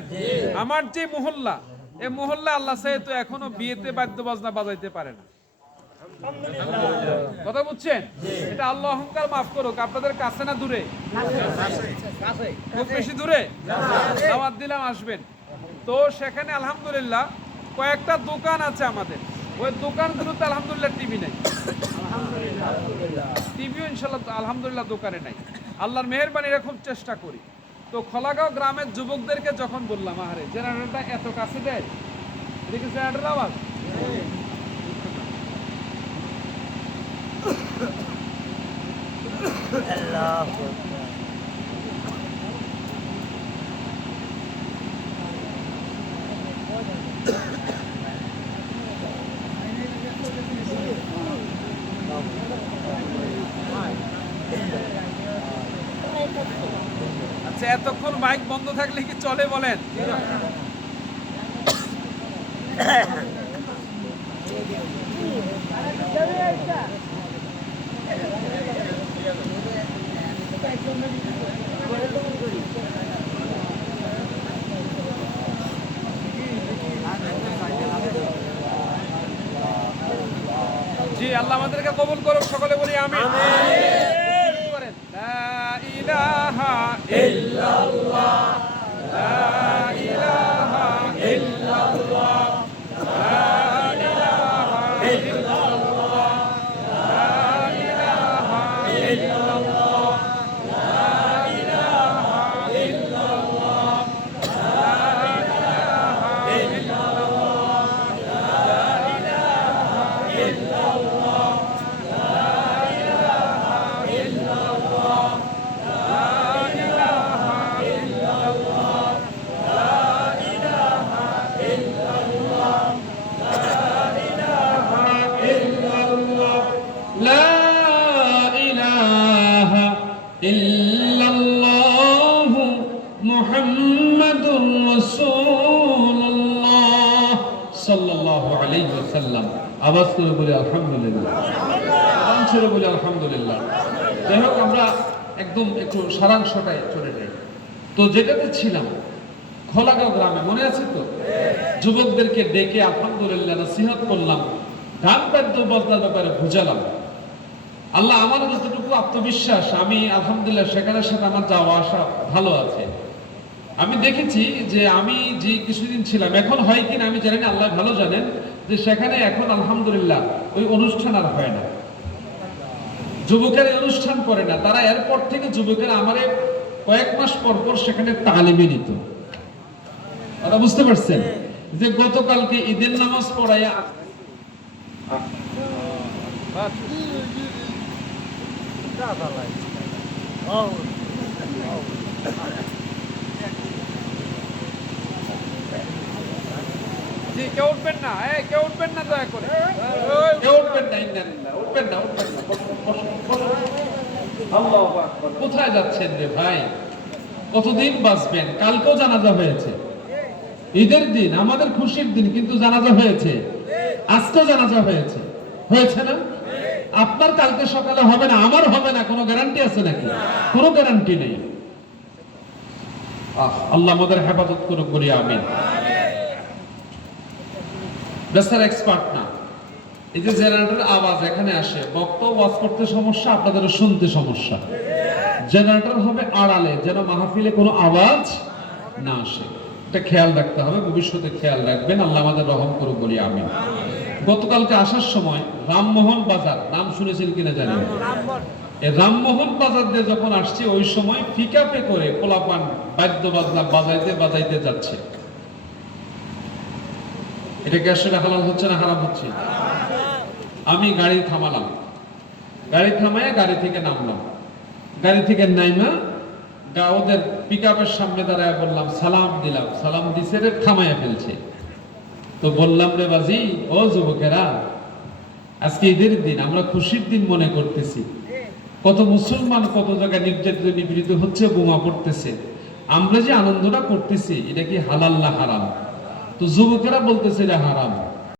আমার যে মহল্লা, এই মহল্লা আল্লাহ চাহে তো এখনো বিয়েতে বাদ্য বাজনা বাজাইতে পারে না। কথা বুঝছেন? এটা আল্লাহ অহংকার মাফ করুক। আপনাদের কাছে না দূরে? খুব বেশি দূরে? দাওয়াত দিলাম আসবেন। তো সেখানে আলহামদুলিল্লাহ কয়েকটা দোকান আছে আমাদের, ওই দোকানগুলোতে আলহামদুলিল্লাহ টিভি নাই, টিভিও ইনশাল্লাহ আলহামদুলিল্লাহ দোকানে নাই। আল্লাহর মেহেরবানি এরকম চেষ্টা করি। তো খোলাগাঁও গ্রামের যুবকদেরকে যখন বললাম, আহারে জেনারেটরটা এত কাছে দেয়, এদিকে জেনারেটর আওয়াজ, আচ্ছা এতক্ষণ মাইক বন্ধ থাকলে কি চলে বলেন? জি, আল্লাহ আমাদেরকে কবুল করুক, সকলে বলি আমিন। করেন লা ইলাহা ইল্লাল্লাহ, লা ইলাহা ইল্লাল্লাহ, লা ইলাহা ইল্লাল্লাহ, লা ইলাহা ইল্লাল্লাহ, লা ইলাহা ইল্লাল্লাহ, লা ইলাহা ইল্লাল্লাহ, লা ইলাহা ইল্লাল্লাহ, লা ইলাহা ইল্লাল্লাহ। আওয়াজ করে বলি আলহামদুলিল্লাহ, আরাম ছেড়ে বলি আলহামদুলিল্লাহ। যাই হোক, আমরা একদম একটু সারাংশটায় চলে যাই। তো যেটাতে ছিলাম, খোলাগাঁও গ্রামে, মনে আছে তো? যুবকদেরকে ডেকে আলহামদুলিল্লাহ নসিহত করলাম, গান বাদ্য বাজনার ব্যাপারে বুঝালাম। আল্লাহ, আমার যতটুকু আত্মবিশ্বাস, আমি আলহামদুলিল্লাহ সেখানের সাথে আমার যাওয়া আসা ভালো আছে। আমি দেখেছি যে আমি যে কিছুদিন ছিলাম, এখন হয় কিনা আমি জানি না, আল্লাহ ভালো জানেন, যে সেখানে এখন আলহামদুলিল্লাহ ওই অনুষ্ঠান আর হয় না, যুবকের অনুষ্ঠান করে না তারা। এরপর থেকে যুবকেরা আমারে কয়েক মাস পর পর সেখানে তালিমে নিত। ওরা বুঝতে পারছেন যে গতকালকে ঈদের নামাজ পড়াইয়া কেউ উঠবেন না, কেউ উঠবেন না, দয়া করে কেউ উঠবেন না, ইন্নালিল্লাহ, উঠবেন না, উঠবেন না, বসুন, বসুন, বসুন। আল্লাহু আকবার। কোথায় যাচ্ছেন রে ভাই? কতদিন বাঁচবেন? কালকেও জানাজা হয়েছে, ঈদের দিন, আমাদের খুশির দিন, কিন্তু জানাজা হয়েছে, আজকেও জানাজা হয়েছে, হয়েছে না? আপনার কালকে সকালে হবে না, আমার হবে না, কোনো গ্যারান্টি আছে নাকি? কোনো গ্যারান্টি নেই। আল্লাহ আমাদের হেফাজত করুক, বলি আমিন। বেসার এক্সপার্ট না, এই যে জেনারেটরের আওয়াজ এখানে আসে, বক্তব্য ওয়াজ করতে সমস্যা, আপনাদেরও শুনতে সমস্যা। জেনারেটর হবে আড়ালে, যেন মাহফিলে কোনো আওয়াজ না আসে, এটা খেয়াল রাখতে হবে, ভবিষ্যতে খেয়াল রাখবেন। আল্লাহ আমাদের রহম করুক, বলি আমিন। গতকালকে আসার সময় রামমোহন বাজার, নাম শুনেছেন কিনা জানি না, এই রামমোহন বাজার দিয়ে যখন আসছি, ওই সময় পিকআপে করে পোলাপান বাদ্য বাজনা বাজাইতে বাজাইতে যাচ্ছে। এটা কি আসলে হালাল হচ্ছে না হারাম হচ্ছে? আমি গাড়ি থামালাম, গাড়ি থামায় গাড়ি থেকে নামলাম, গাড়ি থেকে নাইমা ওদের পিকআপের সামনে দাঁড়ায় বললাম, সালাম দিলাম, সালাম দিছে রে, থামাইয়া ফেলছে। তো বললাম, রে বাজি, ও যুবকেরা, আজকে ঈদের দিন, আমরা খুশির দিন মনে করতেছি। কত মুসলমান কত জায়গায় নির্যাতিত নিপীড়িত হচ্ছে, বোমা পড়তেছে, আমরা যে আনন্দটা করতেছি, এটা কি হালাল না হারাম? তো যুবকেরা বলতেছে এটা হারাম।